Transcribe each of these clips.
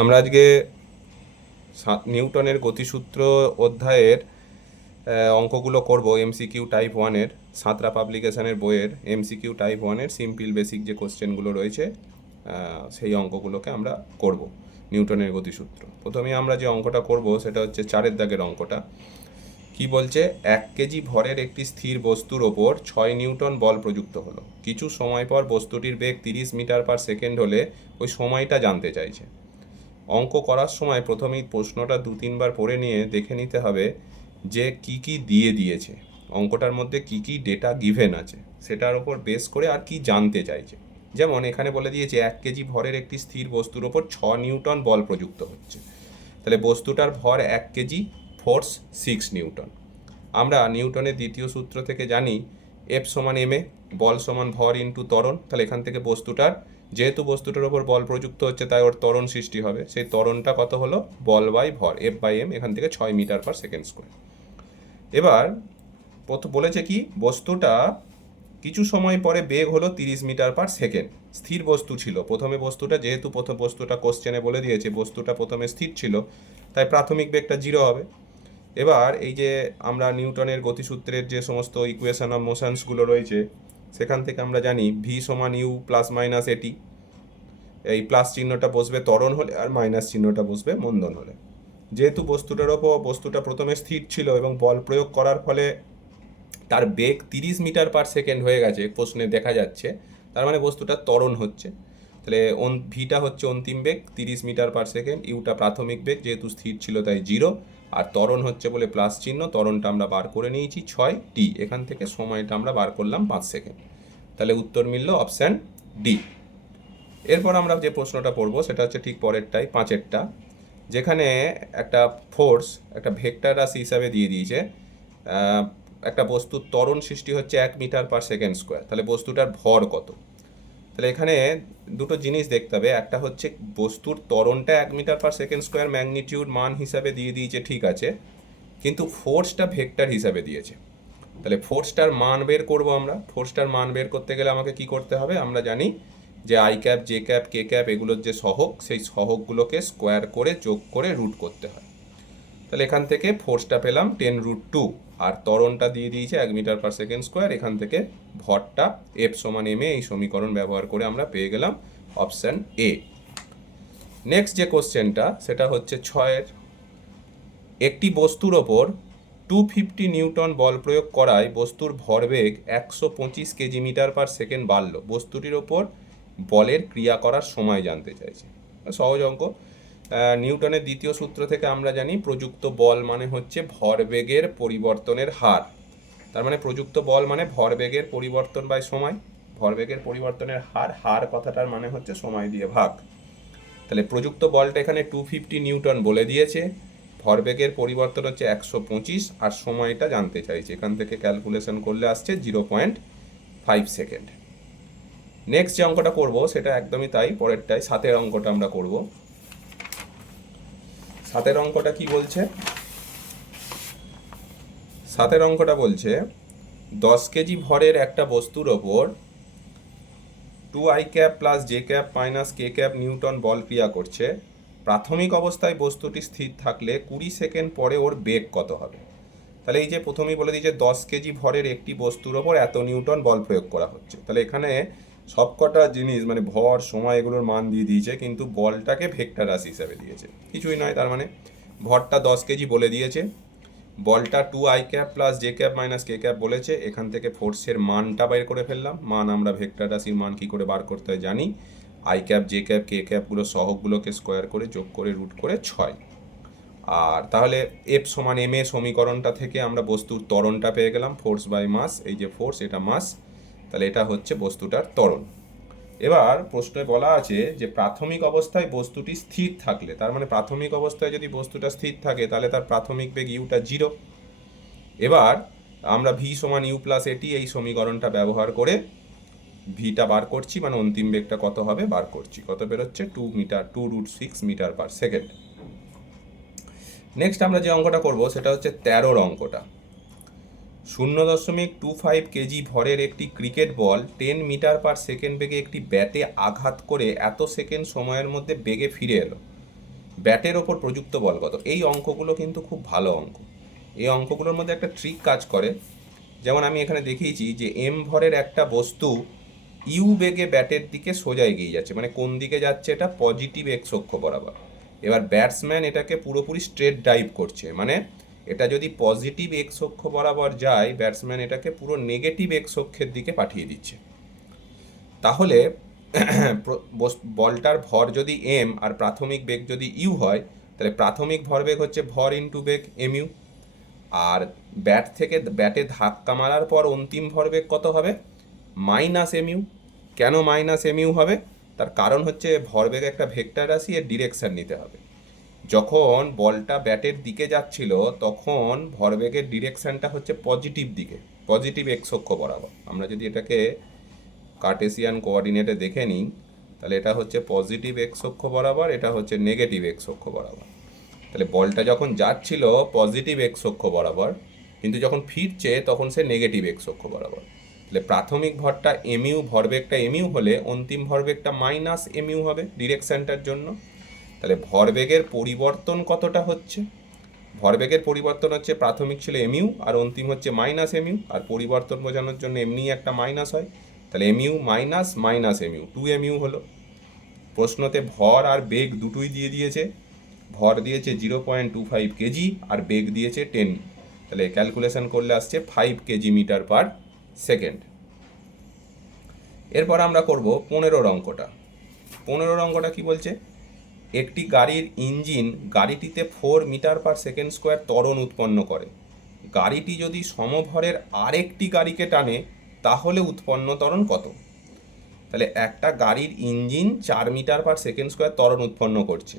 আমরা আজকে নিউটনের গতিসূত্র অধ্যায়ের অঙ্কগুলো করব এমসিকিউ টাইপ 1-এর সাঁতরা পাবলিকেশনের বইয়ের এমসিকিউ টাইপ 1-এর সিম্পল বেসিক যে কোশ্চেনগুলো রয়েছে সেই অঙ্কগুলোকে আমরা করব নিউটনের গতিসূত্র। প্রথমে আমরা যে অঙ্কটা করব সেটা হচ্ছে 4-এর দাগের অঙ্কটা। কি বলছে, 1 কেজি ভরের একটি স্থির বস্তুর ওপর 6 নিউটন বল প্রযুক্ত হলো। কিছু সময় পর বস্তুটির বেগ 30 মিটার পার সেকেন্ড হলে ওই সময়টা জানতে চাইছে। অঙ্ক করার সময় প্রথমেই প্রশ্নটা 2-3 বার পড়ে নিয়ে দেখে নিতে হবে যে কি কি দিয়ে দিয়েছে, অঙ্কটার মধ্যে কি কি ডেটা গিভেন আছে সেটার উপর বেস করে আর কি জানতে চাইছে। যেমন এখানে বলে দিয়েছে 1 কেজি ভরের একটি স্থির বস্তুর ওপর 6 নিউটন বল প্রযুক্ত হচ্ছে। তাহলে বস্তুটার ভর 1 কেজি, ফোর্স 6 নিউটন। আমরা নিউটনের দ্বিতীয় সূত্র থেকে জানি এফ সমান এম এ, বল সমান ভর ইন্টু ত্বরণ। তাহলে এখান থেকে বস্তুটার, যেহেতু বস্তুটার ওপর বল প্রযুক্ত হচ্ছে তাই ওর ত্বরণ সৃষ্টি হবে। সেই ত্বরণটা কত হলো, বল বাই ভর এফ বাই এম, এখান থেকে 6 মিটার পার সেকেন্ড স্কোয়ার। এবার বলেছে কি, বস্তুটা কিছু সময় পরে বেগ হলো 30 মিটার পার সেকেন্ড। স্থির বস্তু ছিল প্রথমে বস্তুটা, যেহেতু প্রথম বস্তুটা কোশ্চেনে বলে দিয়েছে বস্তুটা প্রথমে স্থির ছিল, তাই প্রাথমিক বেগটা 0 হবে। এবার এই যে আমরা নিউটনের গতিসূত্রের যে সমস্ত ইকুয়েশন অফ মোশনসগুলো রয়েছে সেখান থেকে আমরা জানি ভি সমান ইউ প্লাস মাইনাস এটি। এই প্লাস চিহ্নটা বসবে ত্বরণ হলে আর মাইনাস চিহ্নটা বসবে মন্দন হলে। যেহেতু বস্তুটার ওপর বস্তুটা প্রথমে স্থির ছিল এবং বল প্রয়োগ করার ফলে তার বেগ 30 মিটার পার সেকেন্ড হয়ে গেছে প্রশ্নে দেখা যাচ্ছে, তার মানে বস্তুটা ত্বরণ হচ্ছে। তাহলে ভিটা হচ্ছে অন্তিম বেগ 30 মিটার পার সেকেন্ড, ইউটা প্রাথমিক বেগ যেহেতু স্থির ছিল তাই 0, আর ত্বরণ হচ্ছে বলে প্লাস চিহ্ন, ত্বরণটা আমরা বার করে নিয়েছি 6t, এখান থেকে সময়টা আমরা বার করলাম 5 সেকেন্ড। তাহলে উত্তর মিলল অপশান ডি। এরপর আমরা যে প্রশ্নটা পড়ব সেটা হচ্ছে ঠিক পরেরটাই, 5-এরটা, যেখানে একটা ফোর্স একটা ভেক্টর রাশি হিসাবে দিয়ে দিয়েছে। একটা বস্তুর ত্বরণ সৃষ্টি হচ্ছে 1 মিটার পার সেকেন্ড স্কোয়ার। তাহলে বস্তুটার ভর কত? তাহলে এখানে দুটো জিনিস দেখতে হবে। একটা হচ্ছে বস্তুর ত্বরণটা 1 metre per second square magnitude মান হিসাবে দিয়ে দিয়েছে, ঠিক আছে, কিন্তু ফোর্সটা ভেক্টর হিসাবে দিয়েছে। তাহলে ফোর্সটার মান বের করব আমরা। ফোর্সটার মান বের করতে গেলে আমাকে কি করতে হবে, আমরা জানি যে I cap, j cap, K cap এগুলোর যে সহগ, সেই সহগগুলোকে স্কোয়ার করে যোগ করে রুট করতে হয়। তাহলে এখান থেকে ফোর্সটা পেলাম 10√2, আর ত্বরণটা দিয়ে দিয়েছে 1 মিটার পার সেকেন্ড স্কোয়ার। এখান থেকে ভরটা এফ সমান এম এ, এই সমীকরণ ব্যবহার করে আমরা পেয়ে গেলাম অপশান এ। নেক্সট যে কোশ্চেনটা সেটা হচ্ছে 6-এর, একটি বস্তুর ওপর 250 নিউটন বল প্রয়োগ করায় বস্তুর ভরবেগ 125 কেজি মিটার পার সেকেন্ড বাড়ল। বস্তুটির ওপর বলের ক্রিয়া করার সময় জানতে চাইছে। সহজ অঙ্ক। নিউটনের দ্বিতীয় সূত্র থেকে আমরা জানি প্রযুক্ত বল মানে হচ্ছে ভরবেগের পরিবর্তনের হার। তার মানে প্রযুক্ত বল মানে ভরবেগের পরিবর্তন বাই সময়। ভরবেগের পরিবর্তনের হার, হার কথাটার মানে হচ্ছে সময় দিয়ে ভাগ। তাহলে প্রযুক্ত বলটা এখানে 250 নিউটন বলে দিয়েছে, ভরবেগের পরিবর্তন হচ্ছে 125, আর সময়টা জানতে চাইছে। এখান থেকে ক্যালকুলেশন করলে আসছে 0.5 সেকেন্ড। নেক্সট যে অঙ্কটা করব সেটা একদমই তাই, পরেরটাই 7-এর অঙ্কটা আমরা করব। 7-এর অঙ্কটা কি বলছে, 7-এর অঙ্কটা বলছে 10 কেজি ভরের একটা বস্তুর ওপর 2i cap plus j cap minus k cap newton বল ক্রিয়া করছে। প্রাথমিক অবস্থায় বস্তুটি স্থির থাকলে 20 সেকেন্ড পরে ওর বেগ কত হবে? তাহলে এই যে প্রথমেই বলে দিয়েছে 10 কেজি ভরের একটি বস্তুর ওপর এত নিউটন বল প্রয়োগ করা হচ্ছে। তাহলে এখানে সবকটা জিনিস মানে ভর, সময় এগুলোর মান দিয়ে দিয়েছে, কিন্তু বলটাকে ভেক্টর রাশি হিসাবে দিয়েছে, কিছুই নয়। তার মানে ভরটা 10 কেজি বলে দিয়েছে, বলটা 2i cap plus j cap minus k cap বলেছে। এখান থেকে ফোর্সের মানটা বের করে ফেললাম। মান আমরা ভেক্টর রাশির মান কি করে বার করতে হয় জানি, i cap, j cap, k ক্যাপগুলো সহগগুলোকে স্কোয়ার করে যোগ করে রুট করে 6। আর তাহলে এফ সমান এম এ সমীকরণটা থেকে আমরা বস্তুর ত্বরণটা পেয়ে গেলাম, ফোর্স বাই মাস। এই যে ফোর্স, এটা মাস, তাহলে এটা হচ্ছে বস্তুটার ত্বরণ। এবার প্রশ্নে বলা আছে যে প্রাথমিক অবস্থায় বস্তুটি স্থির থাকলে, তার মানে প্রাথমিক অবস্থায় যদি বস্তুটা স্থির থাকে তাহলে তার প্রাথমিক বেগ ইউটা 0। এবার আমরা ভি সমান ইউ প্লাস এটি, এই সমীকরণটা ব্যবহার করে ভিটা বার করছি, মানে অন্তিম বেগটা কত হবে বার করছি। কত বেরোচ্ছে, 2√6 মিটার পার সেকেন্ড। নেক্সট আমরা যে অঙ্কটা করব সেটা হচ্ছে 13-র অঙ্কটা। 0.25 কেজি ভরের একটি cricket ball 10 metre per second বেগে একটি ব্যাটে আঘাত করে এত সেকেন্ড সময়ের মধ্যে বেগে ফিরে এলো। ব্যাটের ওপর প্রযুক্ত বল কত। এই অঙ্কগুলো কিন্তু খুব ভালো অঙ্ক। এই অঙ্কগুলোর মধ্যে একটা ট্রিক কাজ করে। যেমন আমি এখানে দেখিয়েছি যে এম ভরের একটা বস্তু ইউ বেগে ব্যাটের দিকে সোজা এগিয়ে যাচ্ছে, মানে কোন দিকে যাচ্ছে, এটা পজিটিভ এক্স অক্ষ বরাবর। এবার ব্যাটসম্যান এটাকে পুরোপুরি স্ট্রেট ডাইভ করছে, মানে এটা যদি পজিটিভ এক্স অক্ষ বরাবর যায়, ব্যাটসম্যান এটাকে পুরো নেগেটিভ এক্স অক্ষের দিকে পাঠিয়ে দিচ্ছে। তাহলে বলটার ভর যদি এম আর প্রাথমিক বেগ যদি ইউ হয়, তাহলে প্রাথমিক ভরবেগ হচ্ছে ভর ইন্টু বেগ এমইউ, আর ব্যাটে ধাক্কা মারার পর অন্তিম ভরবেগ কত হবে, মাইনাস এমইউ। কেন মাইনাস এমইউ হবে, তার কারণ হচ্ছে ভরবেগ একটা ভেক্টর রাশি, এর ডিরেকশন নিতে হবে। যখন বলটা ব্যাটের দিকে যাচ্ছিল তখন ভরবেগের ডিরেকশনটা হচ্ছে পজিটিভ দিকে, পজিটিভ এক্স অক্ষ বরাবর। আমরা যদি এটাকে কার্টেসিয়ান কোঅর্ডিনেটে দেখে নিই, তাহলে এটা হচ্ছে পজিটিভ এক্স অক্ষ বরাবর, এটা হচ্ছে নেগেটিভ এক্স অক্ষ বরাবর। তাহলে বলটা যখন যাচ্ছিল পজিটিভ এক্স অক্ষ বরাবর, কিন্তু যখন ফিরছে তখন সে নেগেটিভ এক্স অক্ষ বরাবর। তাহলে প্রাথমিক ভরটা এমইউ, ভরবেগটা এমইউ হলে অন্তিম ভরবেগটা মাইনাস এমইউ হবে ডিরেকশনটার জন্য। তাহলে ভরবেগের পরিবর্তন কতটা হচ্ছে, ভরবেগের পরিবর্তন হচ্ছে প্রাথমিক ছিল এমইউ আর অন্তিম হচ্ছে মাইনাস এমইউ, আর পরিবর্তন বোঝানোর জন্য এমনি একটা মাইনাস হয়। তাহলে mu minus minus mu 2 mu হলো। প্রশ্নতে ভর আর বেগ দুটোই দিয়ে দিয়েছে। ভর দিয়েছে 0.25 কেজি আর বেগ দিয়েছে 10। তাহলে ক্যালকুলেশন করলে আসছে 5 কেজি মিটার পার সেকেন্ড। এরপর আমরা করব 15 অঙ্কটা। 15 অঙ্কটা কি বলছে, একটি গাড়ির ইঞ্জিন গাড়িটিতে 4 মিটার পার সেকেন্ড স্কোয়ার ত্বরণ উৎপন্ন করে। গাড়িটি যদি সমভরের আরেকটি গাড়িকে টানে তাহলে উৎপন্ন ত্বরণ কত। তাহলে একটা গাড়ির engine 4 metre per second square ত্বরণ উৎপন্ন করছে,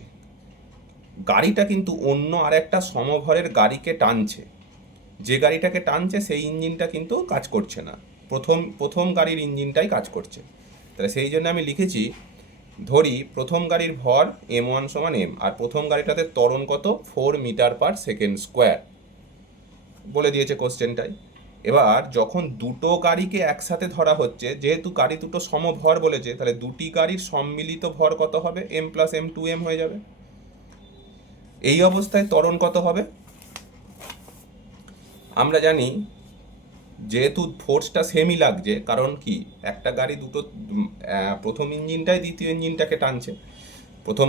গাড়িটা কিন্তু অন্য আরেকটা সমভরের গাড়িকে টানছে। যে গাড়িটাকে টানছে সেই ইঞ্জিনটা কিন্তু কাজ করছে না, প্রথম গাড়ির ইঞ্জিনটাই কাজ করছে। তাহলে সেই জন্য আমি লিখেছি, ধরি প্রথম গাড়ির ভর m1 সমান m, আর প্রথম গাড়িটাতে ত্বরণ কত 4 মিটার পার সেকেন্ড স্কোয়ার বলে দিয়েছে কোশ্চেনটাই। এবার যখন দুটো গাড়িকে একসাথে ধরা হচ্ছে, যেহেতু গাড়ি দুটো সমভর বলেছে, তাহলে দুটি গাড়ির সম্মিলিত ভর কত হবে, m প্লাস m 2m হয়ে যাবে। এই অবস্থায় ত্বরণ কত হবে, আমরা জানি যেহেতু ফোর্সটা সেমই লাগছে, কারণ কি একটা গাড়ি দুটো প্রথম ইঞ্জিনটাই দ্বিতীয় ইঞ্জিনটাকে টানছে। প্রথম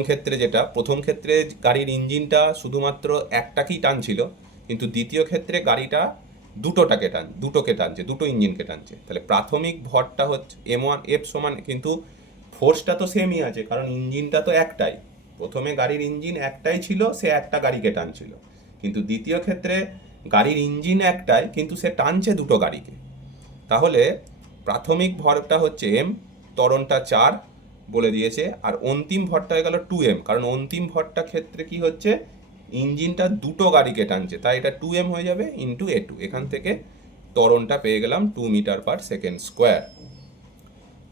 ক্ষেত্রে গাড়ির ইঞ্জিনটা শুধুমাত্র একটাকেই টানছিল, কিন্তু দ্বিতীয় ক্ষেত্রে গাড়িটা দুটোকে টানছে, দুটো ইঞ্জিনকে টানছে। তাহলে প্রাথমিক ভরটা হচ্ছে m1f সমান, কিন্তু ফোর্সটা তো সেমই আছে কারণ ইঞ্জিনটা তো একটাই। প্রথমে গাড়ির ইঞ্জিন একটাই ছিল, সে একটা গাড়িকে টানছিল, কিন্তু দ্বিতীয় ক্ষেত্রে গাড়ির ইঞ্জিন একটাই কিন্তু সে টানছে দুটো গাড়িকে। তাহলে প্রাথমিক ভরটা হচ্ছে m, ত্বরণটা 4 বলে দিয়েছে, আর অন্তিম ভরটা হয়ে গেল 2m, কারণ অন্তিম ভরটা ক্ষেত্রে কি হচ্ছে, ইঞ্জিনটা দুটো গাড়িকে টানছে, তাই এটা 2m হয়ে যাবে ইন্টু a2। এখান থেকে ত্বরণটা পেয়ে গেলাম 2 metre per second square.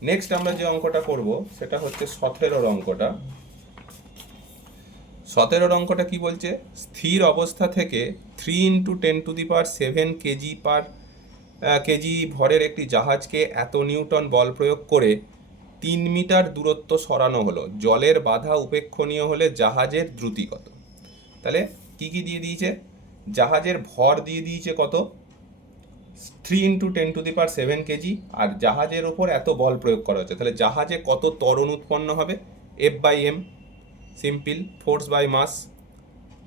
Next আমরা যে অঙ্কটা করব সেটা হচ্ছে 17 অঙ্কটা। 17 অঙ্কটা কি বলছে, স্থির অবস্থা থেকে 3 ইন্টু 10⁷ কেজি ভরের একটি জাহাজকে এত নিউটন বল প্রয়োগ করে 3 মিটার দূরত্ব সরানো হলো, জলের বাধা উপেক্ষণীয় হলে জাহাজের দ্রুতি কত। তাহলে কি কি দিয়ে দিয়েছে, জাহাজের ভর দিয়ে দিয়েছে কত, 3 ইন্টু 10⁷ কেজি, আর জাহাজের ওপর এত বল প্রয়োগ করা হচ্ছে, তাহলে জাহাজে কত ত্বরণ উৎপন্ন হবে, F/m, সিম্পল, ফোর্স বাই মাস।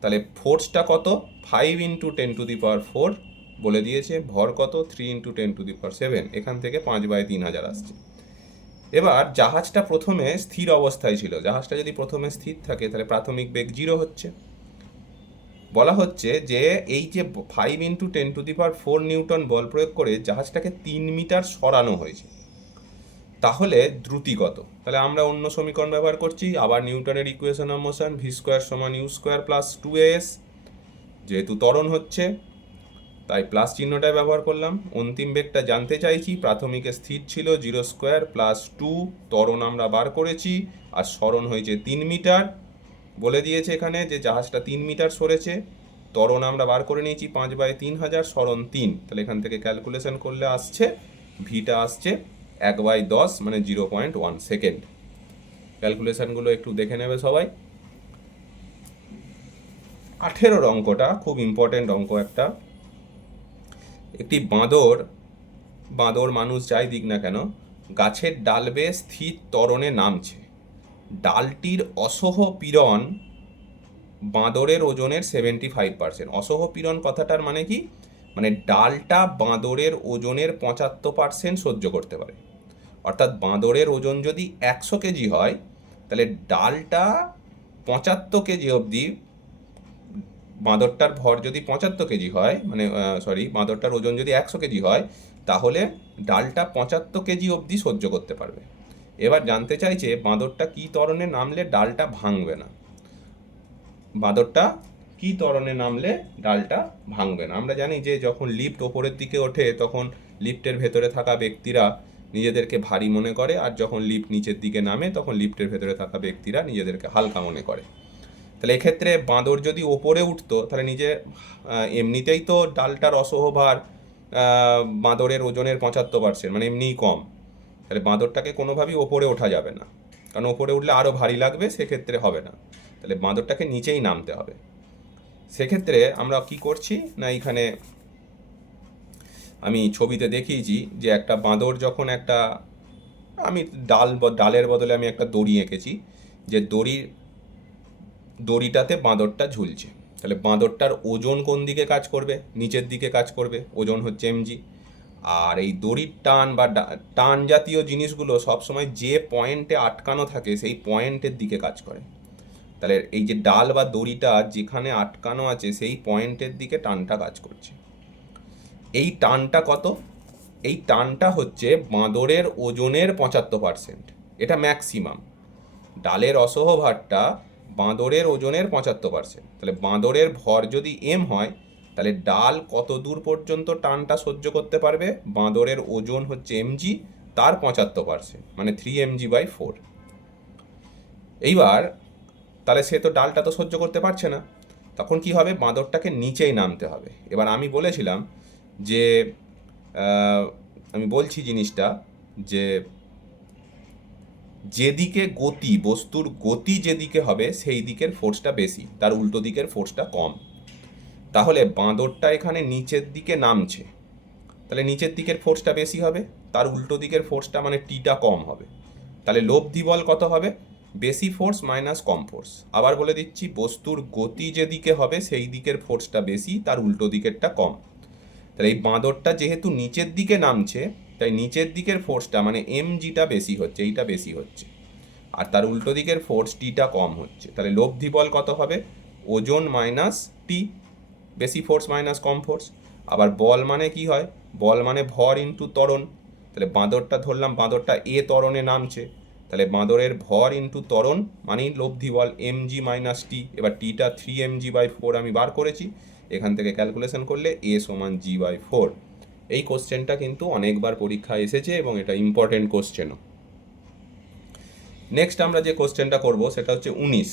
তাহলে ফোর্সটা কত, 5 ইন্টু 10⁴ বলে দিয়েছে, ভর কত 3 ইন্টু 10⁷, এখান থেকে 5/3000 আসছে। এবার জাহাজটা প্রথমে স্থির অবস্থায় ছিল, জাহাজটা যদি প্রথমে স্থির থাকে তাহলে প্রাথমিক বেগ 0 হচ্ছে। বলা হচ্ছে যে এই যে 5 ইন্টু 10⁴ নিউটন বল প্রয়োগ করে জাহাজটাকে 3 মিটার সরানো হয়েছে, তাহলে দ্রুতি কত। তাহলে আমরা অন্য সমীকরণ ব্যবহার করছি, আবার নিউটনের ইকুয়েশন অফ মোশন, v² সমান u² প্লাস 2as, যেহেতু ত্বরণ হচ্ছে তাই প্লাস চিহ্নটাই ব্যবহার করলাম। অন্তিম বেগটা জানতে চাইছি, প্রাথমিকে স্থির ছিল 0² প্লাস 2, ত্বরণ আমরা বার করেছি, আর সরণ হয়েছে 3 মিটার। বলে দিয়েছে এখানে যে জাহাজটা 3 মিটার সরেছে, ত্বরণ আমরা বার করে নিয়েছি 5/3000, সরণ 3। তাহলে এখান থেকে ক্যালকুলেশন করলে আসছে, ভিটা আসছে 1/10 মানে 0.1 সেকেন্ড। ক্যালকুলেশনগুলো একটু দেখে নেবে সবাই। 18 অঙ্কটা খুব ইম্পর্টেন্ট অঙ্ক একটা। একটি বাঁদর মানুষ যাই দিক না কেন, গাছের ডাল বেয়ে স্থির ত্বরণে নামছে। ডালটির অসহ পীড়ন বাঁদরের ওজনের 75%। অসহ পীড়ন কথাটার মানে কি? মানে ডালটা বাঁদরের ওজনের 75% সহ্য করতে পারে। অর্থাৎ বাঁদরের ওজন যদি 100 কেজি হয়, তাহলে ডালটা 75 কেজি অবধি, বাঁদরটার ভর যদি 75 কেজি হয়, মানে বাঁদরটার ওজন যদি 100 কেজি হয়, তাহলে ডালটা 75 কেজি অবধি সহ্য করতে পারবে। এবার জানতে চাইছে বাঁদরটা কী ত্বরণে নামলে ডালটা ভাঙবে না। বাঁদরটা কী ত্বরণে নামলে ডালটা ভাঙবে না? আমরা জানি যে যখন লিফট ওপরের দিকে ওঠে তখন লিফটের ভেতরে থাকা ব্যক্তিরা নিজেদেরকে ভারী মনে করে, আর যখন লিফট নিচের দিকে নামে তখন লিফটের ভেতরে থাকা ব্যক্তিরা নিজেদেরকে হালকা মনে করে। তাহলে এক্ষেত্রে বাঁদর যদি ওপরে উঠতো, তাহলে এমনিতেই তো ডালটার অসহভার বাঁদরের ওজনের 75%, মানে এমনিই কম। তাহলে বাঁদরটাকে কোনোভাবেই ওপরে ওঠা যাবে না, কারণ ওপরে উঠলে আরও ভারী লাগবে, সেক্ষেত্রে হবে না। তাহলে বাঁদরটাকে নিচেই নামতে হবে। সেক্ষেত্রে আমরা কি করছি না, এইখানে আমি ছবিতে দেখিয়েছি যে একটা বাঁদর যখন আমি ডালের বদলে আমি একটা দড়ি এঁকেছি, যে দড়িটাতে বাঁদরটা ঝুলছে। তাহলে বাঁদরটার ওজন কোন দিকে কাজ করবে? নিচের দিকে কাজ করবে, ওজন হচ্ছে mg। আর এই দড়ির টান বা টান জাতীয় জিনিসগুলো সবসময় যে পয়েন্টে আটকানো থাকে সেই পয়েন্টের দিকে কাজ করে। তাহলে এই যে ডাল বা দড়িটা যেখানে আটকানো আছে সেই পয়েন্টের দিকে টানটা কাজ করছে। এই টানটা কত? এই টানটা হচ্ছে বাঁদরের ওজনের 75%। এটা ম্যাক্সিমাম। ডালের অসহভারটা বাঁদরের ওজনের 75%। তাহলে বাঁদরের ভর যদি m হয়, তাহলে ডাল কত দূর পর্যন্ত টানটা সহ্য করতে পারবে? বাঁদরের ওজন হচ্ছে mg, তার 75%, মানে 3mg/4। এইবার তাহলে সে তো ডালটা তো সহ্য করতে পারছে না, তখন কি হবে? বাঁদরটাকে নিচেই নামতে হবে। এবার আমি বলেছিলাম যে আমি বলছি জিনিসটা, যে যেদিকে গতি, বস্তুর গতি যেদিকে হবে সেই দিকের ফোর্সটা বেশি, তার উল্টো দিকের ফোর্সটা কম। তাহলে বাঁদরটা এখানে নিচের দিকে নামছে, তাহলে নিচের দিকের ফোর্সটা বেশি হবে, তার উল্টো দিকের ফোর্সটা মানে টিটা কম হবে। তাহলে লব্ধি বল কত হবে? বেশি ফোর্স মাইনাস কম ফোর্স। আবার বলে দিচ্ছি, বস্তুর গতি যেদিকে হবে সেই দিকের ফোর্সটা বেশি, তার উল্টো দিকেরটা কম। তাহলে এই বাঁদরটা যেহেতু নিচের দিকে নামছে, তাই নিচের দিকের ফোর্সটা মানে mgটা বেশি হচ্ছে, এইটা বেশি হচ্ছে, আর তার উল্টো দিকের ফোর্স টিটা কম হচ্ছে। তাহলে লব্ধি বল কত হবে? ওজন মাইনাস টি, বেশি ফোর্স মাইনাস কম ফোর্স। আবার বল মানে কি হয়? বল মানে ভর ইন্টু ত্বরণ। তাহলে বাঁদরটা ধরলাম বাঁদরটা এ ত্বরণে নামছে, তাহলে বাঁদরের ভর ইন্টু ত্বরণ মানেই লব্ধি বল mg মাইনাস টি। এবার টিটা 3mg/4 আমি বার করেছি, এখান থেকে ক্যালকুলেশন করলে a সমান g/4। এই কোশ্চেনটা কিন্তু অনেকবার পরীক্ষায় এসেছে এবং এটা ইম্পর্টেন্ট কোশ্চেনও। নেক্সট আমরা যে কোশ্চেনটা করব সেটা হচ্ছে 19।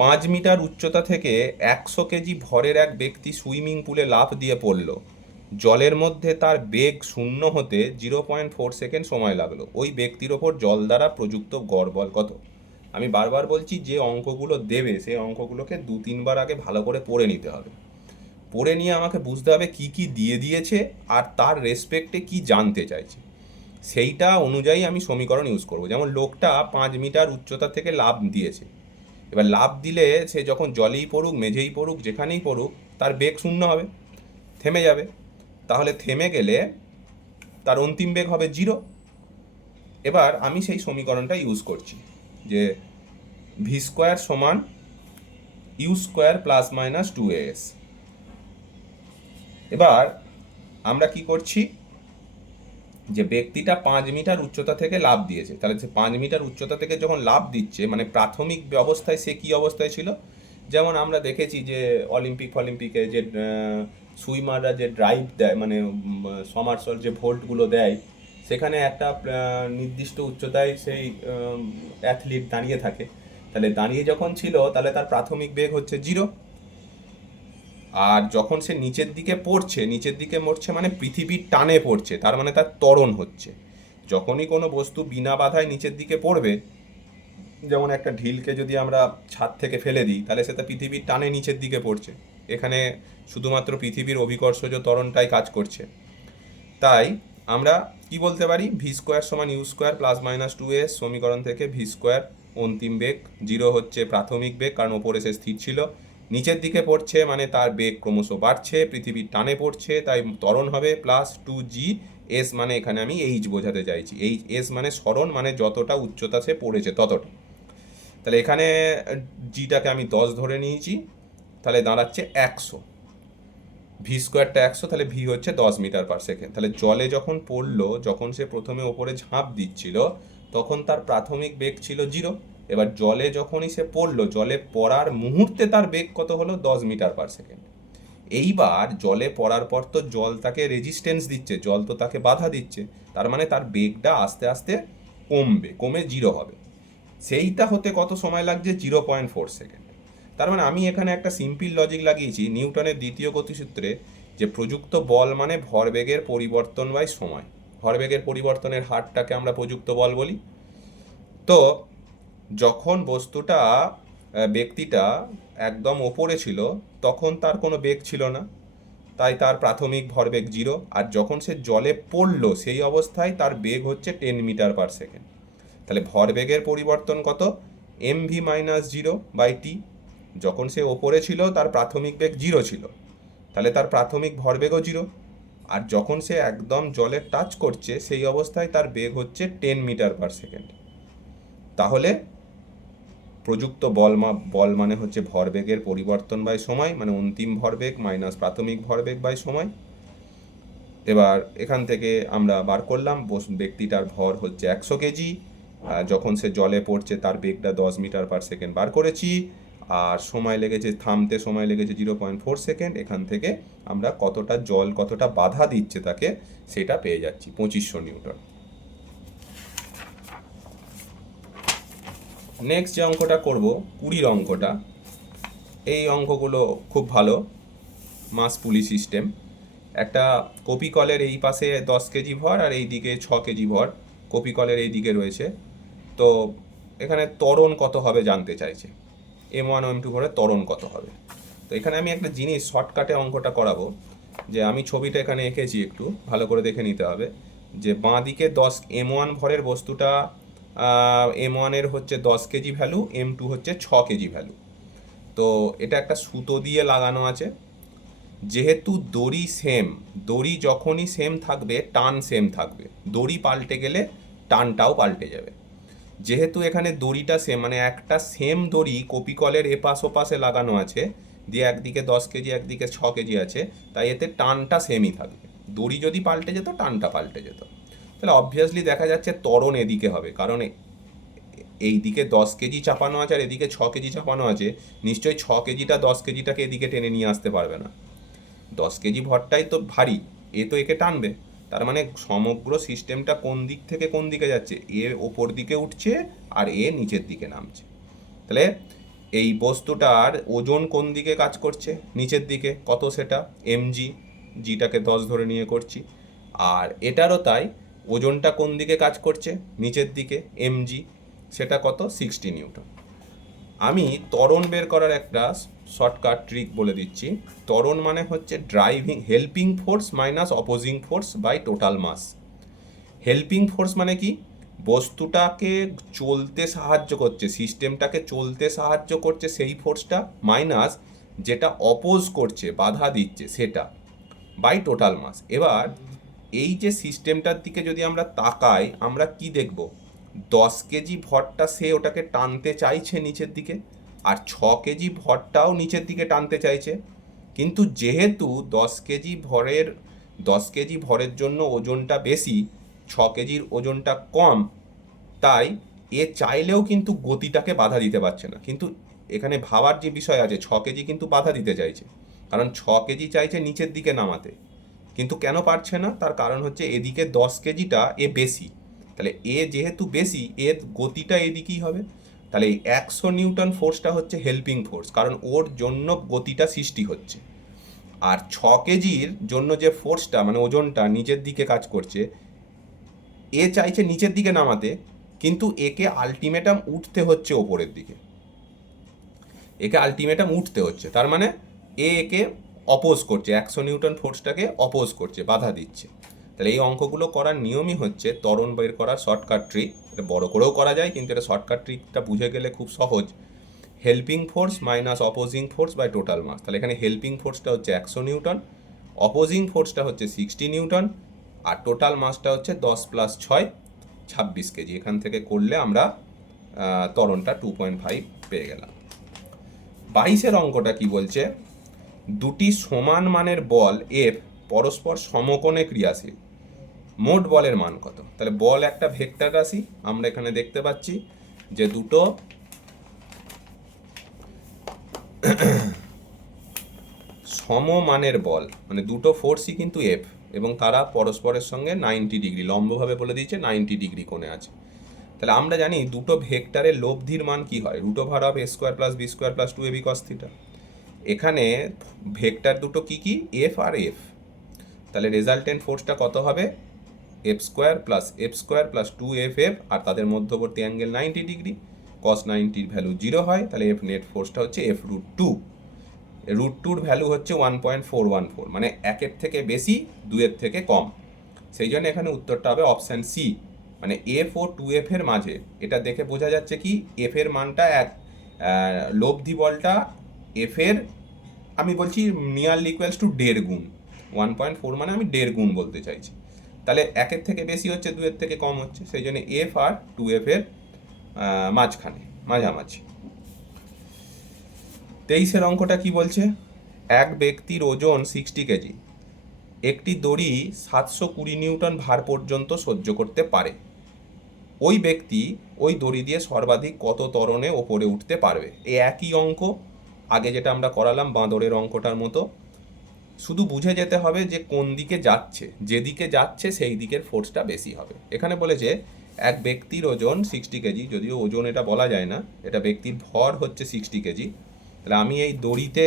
5 মিটার উচ্চতা থেকে 100 কেজি ভরের এক ব্যক্তি সুইমিং পুলে লাফ দিয়ে পড়ল। জলের মধ্যে তার বেগ শূন্য হতে 0.4 সেকেন্ড সময় লাগলো। ওই ব্যক্তির ওপর জল দ্বারা প্রযুক্ত গড় বল কত? আমি বারবার বলছি, যে অঙ্কগুলো দেবে সেই অঙ্কগুলোকে 2-3 বার আগে ভালো করে পড়ে নিতে হবে। পড়ে নিয়ে আমাকে বুঝতে হবে কি কি দিয়ে দিয়েছে আর তার রেসপেক্টে কি জানতে চাইছে, সেইটা অনুযায়ী আমি সমীকরণ ইউজ করব। যেমন লোকটা 5 মিটার উচ্চতা থেকে লাফ দিয়েছে। এবার লাফ দিলে সে যখন জলেই পড়ুক, মেঝেই পড়ুক, যেখানেই পড়ুক, তার বেগ শূন্য হবে, থেমে যাবে। তাহলে থেমে গেলে তার অন্তিম বেগ হবে 0। এবার আমি সেই সমীকরণটা ইউজ করছি, যে ভি স্কোয়ার সমান u square plus minus 2as। এবার আমরা কি করছি, যে ব্যক্তিটা 5 মিটার উচ্চতা থেকে লাফ দিয়েছে, তাহলে সে 5 মিটার উচ্চতা থেকে যখন লাফ দিচ্ছে, মানে প্রাথমিক অবস্থায় সে কি অবস্থায় ছিল? যেমন আমরা দেখেছি যে অলিম্পিকে যে সুইমাররা যে ড্রাইভ দেয়, মানে সমারসল যে ভোল্টগুলো দেয়, সেখানে একটা নির্দিষ্ট উচ্চতায় সেই অ্যাথলিট দাঁড়িয়ে থাকে। তাহলে দাঁড়িয়ে যখন ছিল, তাহলে তার প্রাথমিক বেগ হচ্ছে 0। আর যখন সে নিচের দিকে পড়ছে, নিচের দিকে মরছে মানে পৃথিবীর টানে পড়ছে, তার মানে তার ত্বরণ হচ্ছে। যখনই কোনো বস্তু বিনা বাধায় নিচের দিকে পড়বে, যেমন একটা ঢিলকে যদি আমরা ছাদ থেকে ফেলে দিই তাহলে সেটা পৃথিবীর টানে নিচের দিকে পড়ছে। এখানে শুধুমাত্র পৃথিবীর অভিকর্ষজ ত্বরণটাই কাজ করছে। তাই আমরা কি বলতে পারি, ভি স্কোয়ার সমান u square plus minus two s সমীকরণ থেকে ভি স্কোয়ার অন্তিম বেগ, জিরো হচ্ছে প্রাথমিক বেগ কারণ ওপরে সে স্থির ছিল, নিচের দিকে পড়ছে মানে তার বেগ ক্রমশ বাড়ছে, পৃথিবীর টানে পড়ছে তাই ত্বরণ হবে প্লাস টু জি এস, মানে এখানে আমি এইচ বোঝাতে চাইছি, এইচ এস মানে সরণ, মানে যতটা উচ্চতা সে পড়েছে ততটা। তাহলে এখানে জিটাকে আমি 10 ধরে নিয়েছি, তাহলে দাঁড়াচ্ছে 100, ভি স্কোয়ারটা 100, তাহলে ভি হচ্ছে 10 মিটার/সেকেন্ড। তাহলে জলে যখন পড়লো, যখন সে প্রথমে ওপরে ঝাঁপ দিচ্ছিল তখন তার প্রাথমিক বেগ ছিল 0। এবার জলে যখনই সে পড়লো, জলে পড়ার মুহূর্তে তার বেগ কত হলো, 10 মিটার/সেকেন্ড। এইবার জলে পড়ার পর তো জল তাকে রেজিস্ট্যান্স দিচ্ছে, জল তো তাকে বাধা দিচ্ছে, তার মানে তার বেগটা আস্তে আস্তে কমবে, কমে 0 হবে। সেইটা হতে কত সময় লাগছে, 0.4 সেকেন্ড। তার মানে আমি এখানে একটা সিম্পল লজিক লাগিয়েছি নিউটনের দ্বিতীয় গতিসূত্রে, যে প্রযুক্ত বল মানে ভরবেগের পরিবর্তন বাই সময়। ভরবেগের পরিবর্তনের হারটাকে আমরা প্রযুক্ত বল বলি। তো যখন বস্তুটা ব্যক্তিটা একদম ওপরে ছিল তখন তার কোনো বেগ ছিল না, তাই তার প্রাথমিক ভরবেগ 0। আর যখন সে জলে পড়লো সেই অবস্থায় তার বেগ হচ্ছে 10 মিটার/সেকেন্ড। তাহলে ভরবেগের পরিবর্তন কত, এম ভি মাইনাস 0/টি। যখন সে ওপরে ছিল তার প্রাথমিক বেগ 0 ছিল, তাহলে তার প্রাথমিক ভরবেগও 0। আর যখন সে একদম জলে টাচ করছে সেই অবস্থায় তার বেগ হচ্ছে 10 মিটার/সেকেন্ড। তাহলে প্রযুক্ত বল মানে হচ্ছে ভরবেগের পরিবর্তন বাই সময়, মানে অন্তিম ভরবেগ মাইনাস প্রাথমিক ভরবেগ বাই সময়। এবার এখান থেকে আমরা বার করলাম ব্যক্তিটার ভর হচ্ছে 100 কেজি, যখন সে জলে পড়ছে তার বেগটা 10 মিটার/সেকেন্ড বার করেছি, আর সময় লেগেছে, থামতে সময় লেগেছে 0.4 সেকেন্ড। এখান থেকে আমরা কতটা জল কতটা বাধা দিচ্ছে তাকে সেটা পেয়ে যাচ্ছি, 2500 নিউটন। নেক্সট যে অঙ্কটা করব, 20 অঙ্কটা, এই অঙ্কগুলো খুব ভালো, মাস পুলি সিস্টেম। একটা কপি কলের এই পাশে 10 কেজি ভর আর এই দিকে 6 কেজি ভর কপি কলের এই দিকে রয়েছে। তো এখানে ত্বরণ কত হবে জানতে চাইছে, M1 M2 ভরে ত্বরণ কত হবে। তো এখানে আমি একটা জিনিস শর্টকাটে অঙ্কটা করাবো, যে আমি ছবিটা এখানে এঁকেছি, একটু ভালো করে দেখে নিতে হবে। যে বাঁ দিকে 10 M1 ভরের বস্তুটা, M1 এর হচ্ছে 10 কেজি ভ্যালু, M2 হচ্ছে 6 কেজি ভ্যালু। তো এটা একটা সুতো দিয়ে লাগানো আছে, যেহেতু দড়ি সেম, দড়ি যখনই সেম থাকবে টান সেম থাকবে, দড়ি পাল্টে গেলে টানটাও পাল্টে যাবে। যেহেতু এখানে দড়িটা সেম, মানে একটা সেম দড়ি কপি কলের এপাশ ওপাশে লাগানো আছে, দিয়ে একদিকে 10 কেজি একদিকে 6 কেজি আছে, তাই এতে টানটা সেমই থাকবে। দড়ি যদি পাল্টে যেত টানটা পাল্টে যেত। তাহলে অবভিয়াসলি দেখা যাচ্ছে ত্বরণ এদিকে হবে, কারণ এই দিকে 10 কেজি চাপানো আছে আর এদিকে 6 কেজি চাপানো আছে, নিশ্চয়ই 6 কেজিটা 10 কেজিটাকে এদিকে টেনে নিয়ে আসতে পারবে না। 10 কেজি ভরটাই তো ভারী, এ তো একে টানবে। তার মানে সমগ্র সিস্টেমটা কোন দিক থেকে কোন দিকে যাচ্ছে, এ ওপর দিকে উঠছে আর এ নিচের দিকে নামছে। তাহলে এই বস্তুটার ওজন কোন দিকে কাজ করছে, নিচের দিকে, কত সেটা, mg, জিটাকে 10 ধরে নিয়ে করছি। আর এটারও তাই, ওজনটা কোন দিকে কাজ করছে, নিচের দিকে, mg, সেটা কত, 60 নিউটন। আমি ত্বরণ বের করার একটা শর্টকাট ট্রিক বলে দিচ্ছি। ত্বরণ মানে হচ্ছে helping force minus opposing force by total mass. Helping force মানে কি, বস্তুটাকে চলতে সাহায্য করছে, সিস্টেমটাকে চলতে সাহায্য করছে সেই ফোর্সটা, মাইনাস যেটা অপোজ করছে বাধা দিচ্ছে সেটা, বাই টোটাল মাস। এবার এই যে সিস্টেমটার দিকে যদি আমরা তাকাই, আমরা কি দেখব, 10 কেজি ভরটা সে ওটাকে টানতে চাইছে নিচের দিকে, আর 6 কেজি ভরটাও নিচের দিকে টানতে চাইছে। কিন্তু যেহেতু 10 কেজি ভরের জন্য ওজনটা বেশি, 6 কেজির ওজনটা কম, তাই এ চাইলেও কিন্তু গতিটাকে বাধা দিতে পারছে না। কিন্তু এখানে ভাবার যে বিষয় আছে, 6 কেজি কিন্তু বাধা দিতে চাইছে, কারণ 6 কেজি চাইছে নিচের দিকে নামাতে, কিন্তু কেন পারছে না, তার কারণ হচ্ছে এদিকে 10 কেজিটা এ বেশি। তাহলে এ যেহেতু বেশি, এর গতিটা এদিকেই হবে। তাহলে এই 100 নিউটন ফোর্সটা হচ্ছে হেল্পিং ফোর্স, কারণ ওর জন্য গতিটা সৃষ্টি হচ্ছে। আর 6 কেজির জন্য যে ফোর্সটা মানে ওজনটা নিচের দিকে কাজ করছে, এ চাইছে নিচের দিকে নামাতে, কিন্তু একে আলটিমেটাম উঠতে হচ্ছে ওপরের দিকে, একে আলটিমেটাম উঠতে হচ্ছে, তার মানে একে অপোজ করছে, 100 নিউটন ফোর্সটাকে অপোজ করছে, বাধা দিচ্ছে। তাহলে এই অঙ্কগুলো করার নিয়মই হচ্ছে ত্বরণ বের করার শর্টকাট ট্রিক। এটা বড় করেও করা যায়, কিন্তু এটা শর্টকাট ট্রিকটা বুঝে গেলে খুব সহজ। Helping force minus opposing force by total mass. তাহলে এখানে হেল্পিং ফোর্সটা হচ্ছে 100 নিউটন, অপোজিং ফোর্সটা হচ্ছে 60 নিউটন, আর টোটাল মাসটা হচ্ছে 10 + 6 26 কেজি। এখান থেকে করলে আমরা ত্বরণটা 2.5 পেয়ে গেলাম। 22-এর অঙ্কটা কি বলছে, দুটি সমান মানের বল এফ পরস্পর সমকোণে ক্রিয়াশীল, মোট বলের মান কত? তাহলে বল একটা ভেক্টর রাশি, আমরা এখানে দেখতে পাচ্ছি যে দুটো সমমানের বল, মানে দুটো ফোর্সই কিন্তু এফ, এবং তারা পরস্পরের সঙ্গে 90 ডিগ্রি, লম্বভাবে বলে দিয়েছে 90 ডিগ্রি কোণে আছে। তাহলে আমরা জানি দুটো ভেক্টরের লব্ধির মান কি হয়, √(a² + b² + 2ab cos θ। এখানে ভেক্টর দুটো কি কি, এফ আর এফ। তাহলে রেজাল্টেন্ট ফোর্সটা কত হবে, f² + f² + 2ff, আর তাদের মধ্যবর্তী অ্যাঙ্গেল 90 ডিগ্রি, cos 90-র ভ্যালু 0 হয়, তাহলে এফ নেট ফোর্সটা হচ্ছে f√2। √2-র ভ্যালু হচ্ছে 1.414, মানে 1-এর থেকে বেশি, 2-এর থেকে কম। সেই জন্য এখানে উত্তরটা হবে অপশান সি, মানে এফ ও 2f এর মাঝে। এটা দেখে বোঝা যাচ্ছে কি, এফ এর মানটা লব্ধি বলটা এফ এর, আমি বলছি নিয়ারলি ইকুয়ালস টু 1.5 গুণ। 1.4 মানে আমি 1.5 গুণ বলতে চাইছি। তাহলে 1-এর থেকে বেশি হচ্ছে, 2-এর থেকে কম হচ্ছে, সেই জন্য এফ আর 2f এর মাঝখানে, মাঝামাঝি। 23-এর অঙ্কটা কি বলছে, এক ব্যক্তির ওজন 60 কেজি, একটি দড়ি 720 নিউটন ভার পর্যন্ত সহ্য করতে পারে। ওই ব্যক্তি ওই দড়ি দিয়ে সর্বাধিক কত ত্বরণে ওপরে উঠতে পারবে? এই একই অঙ্ক, আগে যেটা আমরা করালাম বাঁদরের অঙ্কটার মতো, শুধু বুঝে যেতে হবে যে কোন দিকে যাচ্ছে, যেদিকে যাচ্ছে সেই দিকের ফোর্সটা বেশি হবে। এখানে বলেছে এক ব্যক্তির ওজন 60 কেজি, যদিও ওজন এটা বলা যায় না, এটা ব্যক্তির ভর হচ্ছে 60 কেজি। তাহলে আমি এই দড়িতে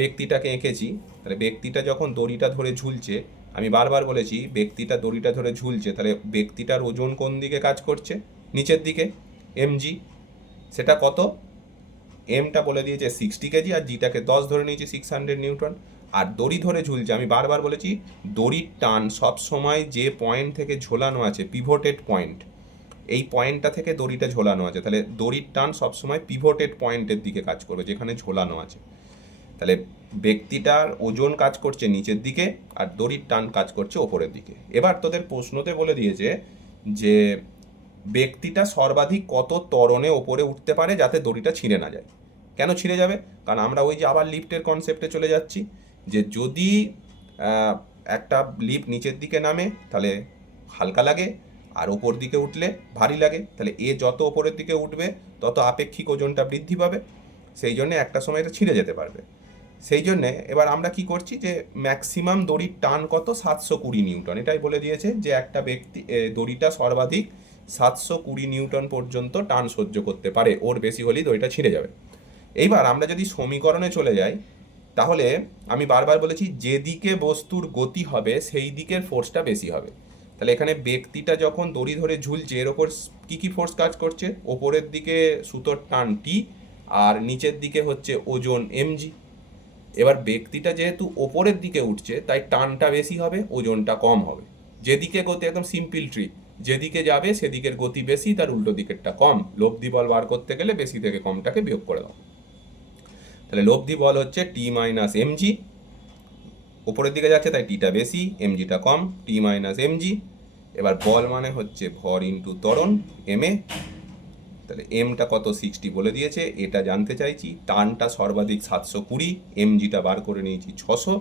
ব্যক্তিটাকে এঁকেছি, তাহলে ব্যক্তিটা যখন দড়িটা ধরে ঝুলছে, আমি বারবার বলেছি ব্যক্তিটা দড়িটা ধরে ঝুলছে, তাহলে ব্যক্তিটার ওজন কোন দিকে কাজ করছে, নিচের দিকে, mg। সেটা কত, এমটা বলে দিয়েছে 60 কেজি, আর জিটাকে 10 ধরে নিয়েছি, 600 নিউটন। আর দড়ি ধরে ঝুলছে, আমি বারবার বলেছি দড়ির টান সব সময় যে পয়েন্ট থেকে ঝোলানো আছে, পিভটেড পয়েন্ট, এই পয়েন্টটা থেকে দড়িটা ঝোলানো আছে, তাহলে দড়ির টান সবসময় পিভটেড পয়েন্টের দিকে কাজ করবে, যেখানে ঝোলানো আছে। তাহলে ব্যক্তিটার ওজন কাজ করছে নিচের দিকে, আর দড়ির টান কাজ করছে ওপরের দিকে। এবার তোদের প্রশ্নতে বলে দিয়েছে যে ব্যক্তিটা সর্বাধিক কত ত্বরণে ওপরে উঠতে পারে যাতে দড়িটা ছিঁড়ে না যায়। কেন ছিঁড়ে যাবে, কারণ আমরা ওই যে আবার লিফটের কনসেপ্টে চলে যাচ্ছি, যে যদি একটা লিফট নিচের দিকে নামে তাহলে হালকা লাগে, আর ওপর দিকে উঠলে ভারী লাগে, তাহলে এ যত ওপরের দিকে উঠবে তত আপেক্ষিক ওজনটা বৃদ্ধি পাবে, সেই জন্য একটা সময় এটা ছিঁড়ে যেতে পারবে। সেই জন্যে এবার আমরা কি করছি, যে ম্যাক্সিমাম দড়ির টান কত, 720 নিউটন, এটাই বলে দিয়েছে যে একটা ব্যক্তি দড়িটা সর্বাধিক 720 নিউটন পর্যন্ত টান সহ্য করতে পারে, ওর বেশি হলেই দড়িটা ছিঁড়ে যাবে। এইবার আমরা যদি সমীকরণে চলে যাই, তাহলে আমি বারবার বলেছি যেদিকে বস্তুর গতি হবে সেই দিকের ফোর্সটা বেশি হবে। তাহলে এখানে ব্যক্তিটা যখন দড়ি ধরে ঝুলছে, এর ওপর কী কী ফোর্স কাজ করছে, ওপরের দিকে সুতোর টান টি, আর নিচের দিকে হচ্ছে ওজন mg। এবার ব্যক্তিটা যেহেতু ওপরের দিকে উঠছে তাই টানটা বেশি হবে, ওজনটা কম হবে। যেদিকে গতি, একদম সিম্পল ট্রিক, যেদিকে যাবে সেদিকের গতি বেশি, তার উল্টো দিকেরটা কম। লব্ধি বল বার করতে গেলে বেশি থেকে কমটাকে বিয়োগ করে দাও। তাহলে লব্ধি বল হচ্ছে টি মাইনাস এমজি, ওপরের দিকে যাচ্ছে তাই টিটা বেশি, এমজিটা কম, টি মাইনাস এমজি। এবার বল মানে হচ্ছে ভর ইন্টু ত্বরণ, এম এ। তাহলে এমটা কত, 60 বলে দিয়েছে, এটা জানতে চাইছি। টানটা সর্বাধিক 720, এমজিটা বার করে নিয়েছি 600,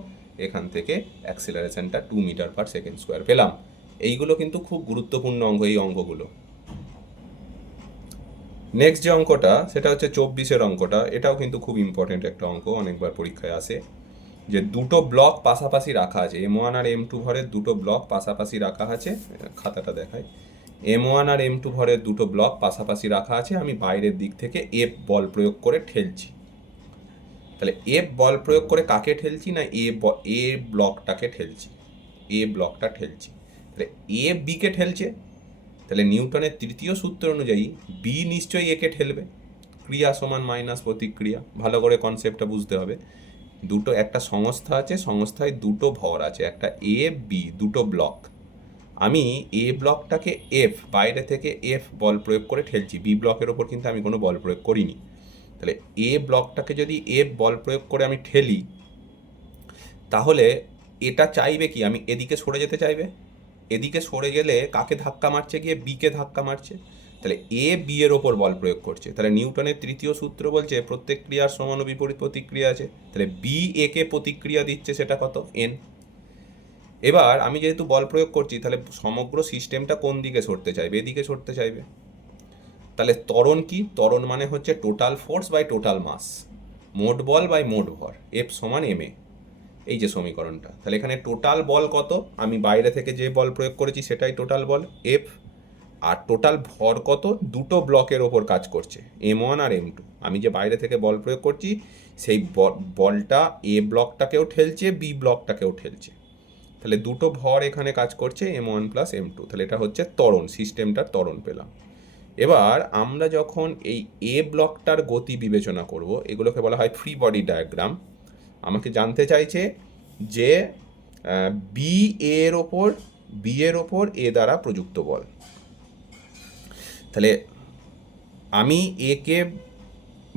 এখান থেকে অ্যাক্সেলারেশনটা 2 মিটার/সেকেন্ড স্কোয়ার পেলাম। এইগুলো কিন্তু খুব গুরুত্বপূর্ণ অঙ্ক, এই অঙ্কগুলো। নেক্সট যে অঙ্কটা সেটা হচ্ছে 24-এর অঙ্কটা, এটাও কিন্তু খুব ইম্পর্টেন্ট একটা অঙ্ক, অনেকবার পরীক্ষায় আসে। যে দুটো ব্লক পাশাপাশি রাখা আছে, m1 আর m2 ভরের দুটো ব্লক পাশাপাশি রাখা আছে, খাতাটা দেখায়, m1 আর m2 ভরের দুটো ব্লক পাশাপাশি রাখা আছে, আমি বাইরের দিক থেকে এফ বল প্রয়োগ করে ঠেলছি। তাহলে এফ বল প্রয়োগ করে কাকে ঠেলছি না, এ ব্লকটাকে ঠেলছি, এ ব্লকটা ঠেলছি। তাহলে এ বিকে ঠেলছে, তাহলে নিউটনের তৃতীয় সূত্র অনুযায়ী বি নিশ্চয়ই একে ঠেলবে, ক্রিয়া সমান মাইনাস প্রতিক্রিয়া। ভালো করে কনসেপ্টটা বুঝতে হবে। দুটো একটা সংস্থা আছে, সংস্থায় দুটো ভর আছে, একটা এ বি, দুটো ব্লক। আমি এ ব্লকটাকে এফ, বাইরে থেকে এফ বল প্রয়োগ করে ঠেলছি, বি ব্লকের ওপর কিন্তু আমি কোনো বল প্রয়োগ করিনি। তাহলে এ ব্লকটাকে যদি এফ বল প্রয়োগ করে আমি ঠেলি, তাহলে এটা চাইবে কি, আমি এদিকে সরে যেতে চাইবে। এদিকে সরে গেলে কাকে ধাক্কা মারছে, গিয়ে বিকে ধাক্কা মারছে। তাহলে এ বি এর ওপর বল প্রয়োগ করছে। তাহলে নিউটনের তৃতীয় সূত্র বলছে প্রত্যেক ক্রিয়ার সমান ও বিপরীত প্রতিক্রিয়া আছে। তাহলে বি এ কে প্রতিক্রিয়া দিচ্ছে, সেটা কত, এন। এবার আমি যেহেতু বল প্রয়োগ করছি, তাহলে সমগ্র সিস্টেমটা কোন দিকে সরতে চাইবে, এদিকে সরতে চাইবে। তাহলে ত্বরণ কি, ত্বরণ মানে হচ্ছে total force by total mass, মোট বল বাই মোট ভর, এফ সমান এম এ। এই যে সমীকরণটা, তাহলে এখানে টোটাল বল কত, আমি বাইরে থেকে যে বল প্রয়োগ করেছি সেটাই টোটাল বল এফ। আর টোটাল ভর কত, দুটো ব্লকের ওপর কাজ করছে, M1 আর M2। আমি যে বাইরে থেকে বল প্রয়োগ করছি সেই বলটা এ ব্লকটাকেও ঠেলছে, বি ব্লকটাকেও ঠেলছে। তাহলে দুটো ভর এখানে কাজ করছে, M1 প্লাস M2। তাহলে এটা হচ্ছে ত্বরণ, সিস্টেমটার ত্বরণ পেলাম। এবার আমরা যখন এই এ ব্লকটার গতি বিবেচনা করব, এগুলোকে বলা হয় ফ্রি বডি ডায়াগ্রাম। আমাকে জানতে চাইছে যে বি এর ওপর এ দ্বারা প্রযুক্ত বল। তাহলে আমি এ কে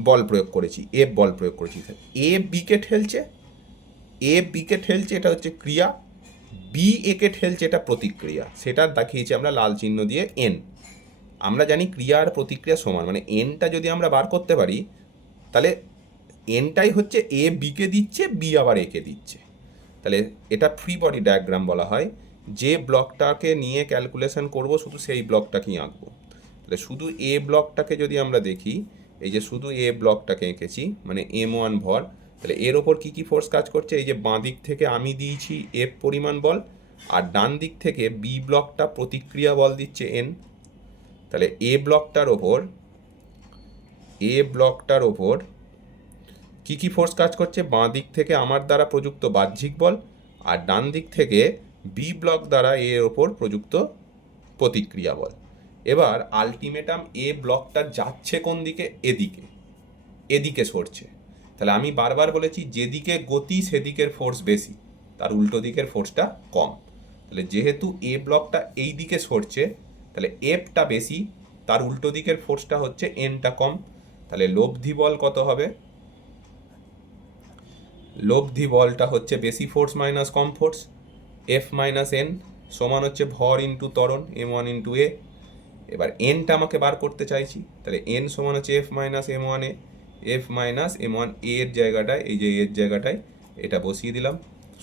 বল প্রয়োগ করেছি, এফ বল প্রয়োগ করেছি, এ বিকে ঠেলছে, এটা হচ্ছে ক্রিয়া, বি একে ঠেলছে, এটা প্রতিক্রিয়া। সেটা দেখিয়েছি আমরা লাল চিহ্ন দিয়ে এন। আমরা জানি ক্রিয়া আর প্রতিক্রিয়া সমান, মানে এনটা যদি আমরা বার করতে পারি, তাহলে এনটাই হচ্ছে এ বিকে দিচ্ছে, বি আবার একে দিচ্ছে। তাহলে এটা ফ্রি বডি ডায়াগ্রাম বলা হয়। যে ব্লকটাকে নিয়ে ক্যালকুলেশন করব শুধু সেই ব্লকটাকেই আঁকবো। তাহলে শুধু এ ব্লকটাকে যদি আমরা দেখি, এই যে শুধু এ ব্লকটাকে এঁকেছি, মানে M1 ভর। তাহলে এর ওপর কী কী ফোর্স কাজ করছে, এই যে বাঁ দিক থেকে আমি দিয়েছি এফ পরিমাণ বল, আর ডান দিক থেকে বি ব্লকটা প্রতিক্রিয়া বল দিচ্ছে এন। তাহলে এ ব্লকটার ওপর কী কী ফোর্স কাজ করছে, বাঁ দিক থেকে আমার দ্বারা প্রযুক্ত বাহ্যিক বল, আর ডান দিক থেকে বি ব্লক দ্বারা এর ওপর প্রযুক্ত প্রতিক্রিয়া বল। এবার আলটিমেটাম এ ব্লকটা যাচ্ছে কোন দিকে, এদিকে সরছে। তাহলে আমি বারবার বলেছি যেদিকে গতি সেদিকের ফোর্স বেশি, তার উল্টো দিকের ফোর্সটা কম। তাহলে যেহেতু এ ব্লকটা এই দিকে সরছে, তাহলে এফটা বেশি, তার উল্টো দিকের ফোর্সটা হচ্ছে এনটা কম। তাহলে লব্ধি বল কত হবে, লব্ধি বলটা হচ্ছে বেশি ফোর্স মাইনাস কম ফোর্স, এফ মাইনাস এন সমান হচ্ছে ভর ইন্টু ত্বরণ, M1 ইন্টু এ। এবার এনটা আমাকে বার করতে চাইছি, তাহলে এন সমান হচ্ছে এফ মাইনাস M1 এ, এফ মাইনাস M1 এর জায়গাটায়, এই যে এর জায়গাটায় এটা বসিয়ে দিলাম,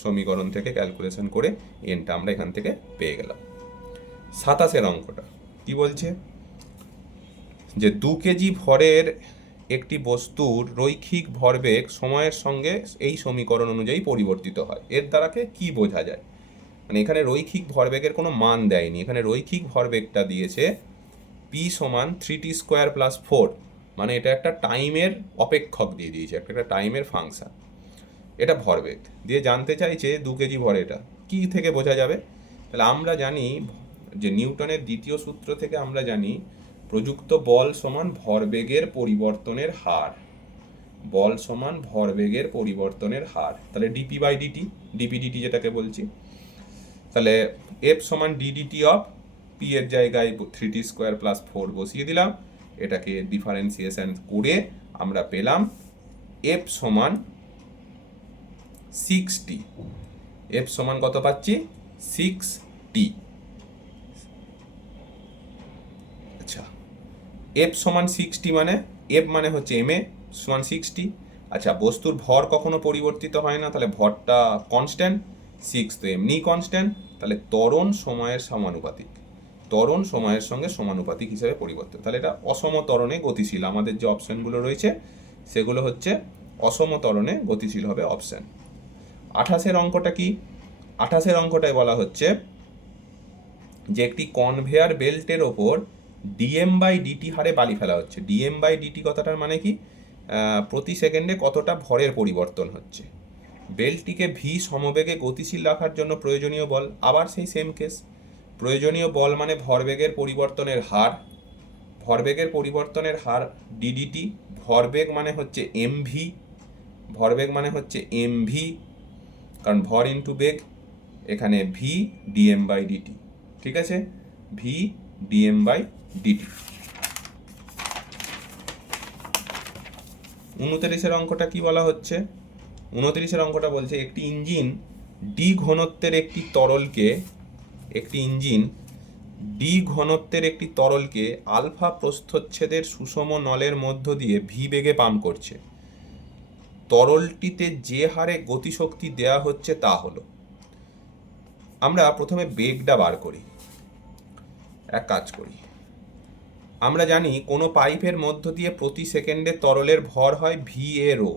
সমীকরণ থেকে ক্যালকুলেশন করে এনটা আমরা এখান থেকে পেয়ে গেলাম। 27 অঙ্কটা কি বলছে, যে 2 কেজি ভরের একটি বস্তুর রৈখিক ভরবেগ সময়ের সঙ্গে এই সমীকরণ অনুযায়ী পরিবর্তিত হয়। এর দ্বারাকে কি বোঝা যায়, মানে এখানে রৈখিক ভরবেগের কোনো মান দেয়নি, এখানে রৈখিক ভরবেগটা দিয়েছে পি সমান 3t² + 4, মানে এটা একটা টাইমের অপেক্ষক দিয়ে দিয়েছে, একটা টাইমের ফাংশন। এটা ভরবেগ দিয়ে জানতে চাইছে 2 কেজি ভর, এটা কি থেকে বোঝা যাবে। তাহলে আমরা জানি যে নিউটনের দ্বিতীয় সূত্র থেকে আমরা জানি প্রযুক্ত বল সমান ভরবেগের পরিবর্তনের হার, বল সমান ভরবেগের পরিবর্তনের হার। তাহলে ডিপি/ডিটি যেটাকে বলছি, তাহলে এফ সমান ডিডিটি অফ পি এর জায়গায় 3t² + 4 বসিয়ে দিলাম, এটাকে ডিফারেন্সিয়েশন করে আমরা পেলাম এফ সমান 6t। এফ সমান কত পাচ্ছি, 6t। আচ্ছা, এফ সমান 6t মানে এফ মানে হচ্ছে MA সমান 6t। আচ্ছা, বস্তুর ভর কখনো পরিবর্তিত হয় না, তাহলে ভরটা কনস্ট্যান্ট, 6 তো এমনি কনস্ট্যান্ট। তাহলে ত্বরণ সময়ের সমানুপাতিক, ত্বরণ সময়ের সঙ্গে সমানুপাতিক হিসেবে পরিবর্তিত। তাহলে এটা অসম ত্বরণে গতিশীল। আমাদের যে অপশানগুলো রয়েছে সেগুলো হচ্ছে অসম ত্বরণে গতিশীল হবে অপশান। 28 অঙ্কটা কি, 28 অঙ্কটায় বলা হচ্ছে যে একটি কনভেয়ার বেল্টের ওপর dm/dt হারে বালি ফেলা হচ্ছে। dm/dt কথাটার মানে কি, প্রতি সেকেন্ডে কতটা ভরের পরিবর্তন হচ্ছে। বেল্টটিকে ভি সমবেগে গতিশীল রাখার জন্য প্রয়োজনীয় বল, আবার সেই সেম কেস, প্রয়োজনীয় বল মানে ভরবেগের পরিবর্তনের হার, ভরবেগের পরিবর্তনের হার ডিডিটি, ভরবেগ মানে হচ্ছে এমভি, ভরবেগ মানে হচ্ছে এমভি, কারণ ভর ইন্টু বেগ, এখানে ভি ডিএম বাই ডিটি, ঠিক আছে, ভি ডিএম বাই ডিটি। 29-এর অঙ্কটা কি বলা হচ্ছে? 29-এর অঙ্কটা বলছে একটি ইঞ্জিন ডি ঘনত্বের একটি তরলকে, একটি ইঞ্জিন ডি ঘনত্বের একটি তরলকে আলফা প্রস্থচ্ছেদের সুষম নলের মধ্য দিয়ে ভি বেগে পাম্প করছে। তরলটিতে যে হারে গতিশক্তি দেয়া হচ্ছে তা হলো। আমরা প্রথমে বেগটা বার করি। এক কাজ করি, আমরা জানি কোনো পাইপের মধ্য দিয়ে প্রতি সেকেন্ডে তরলের ভর হয় ভি এ রো।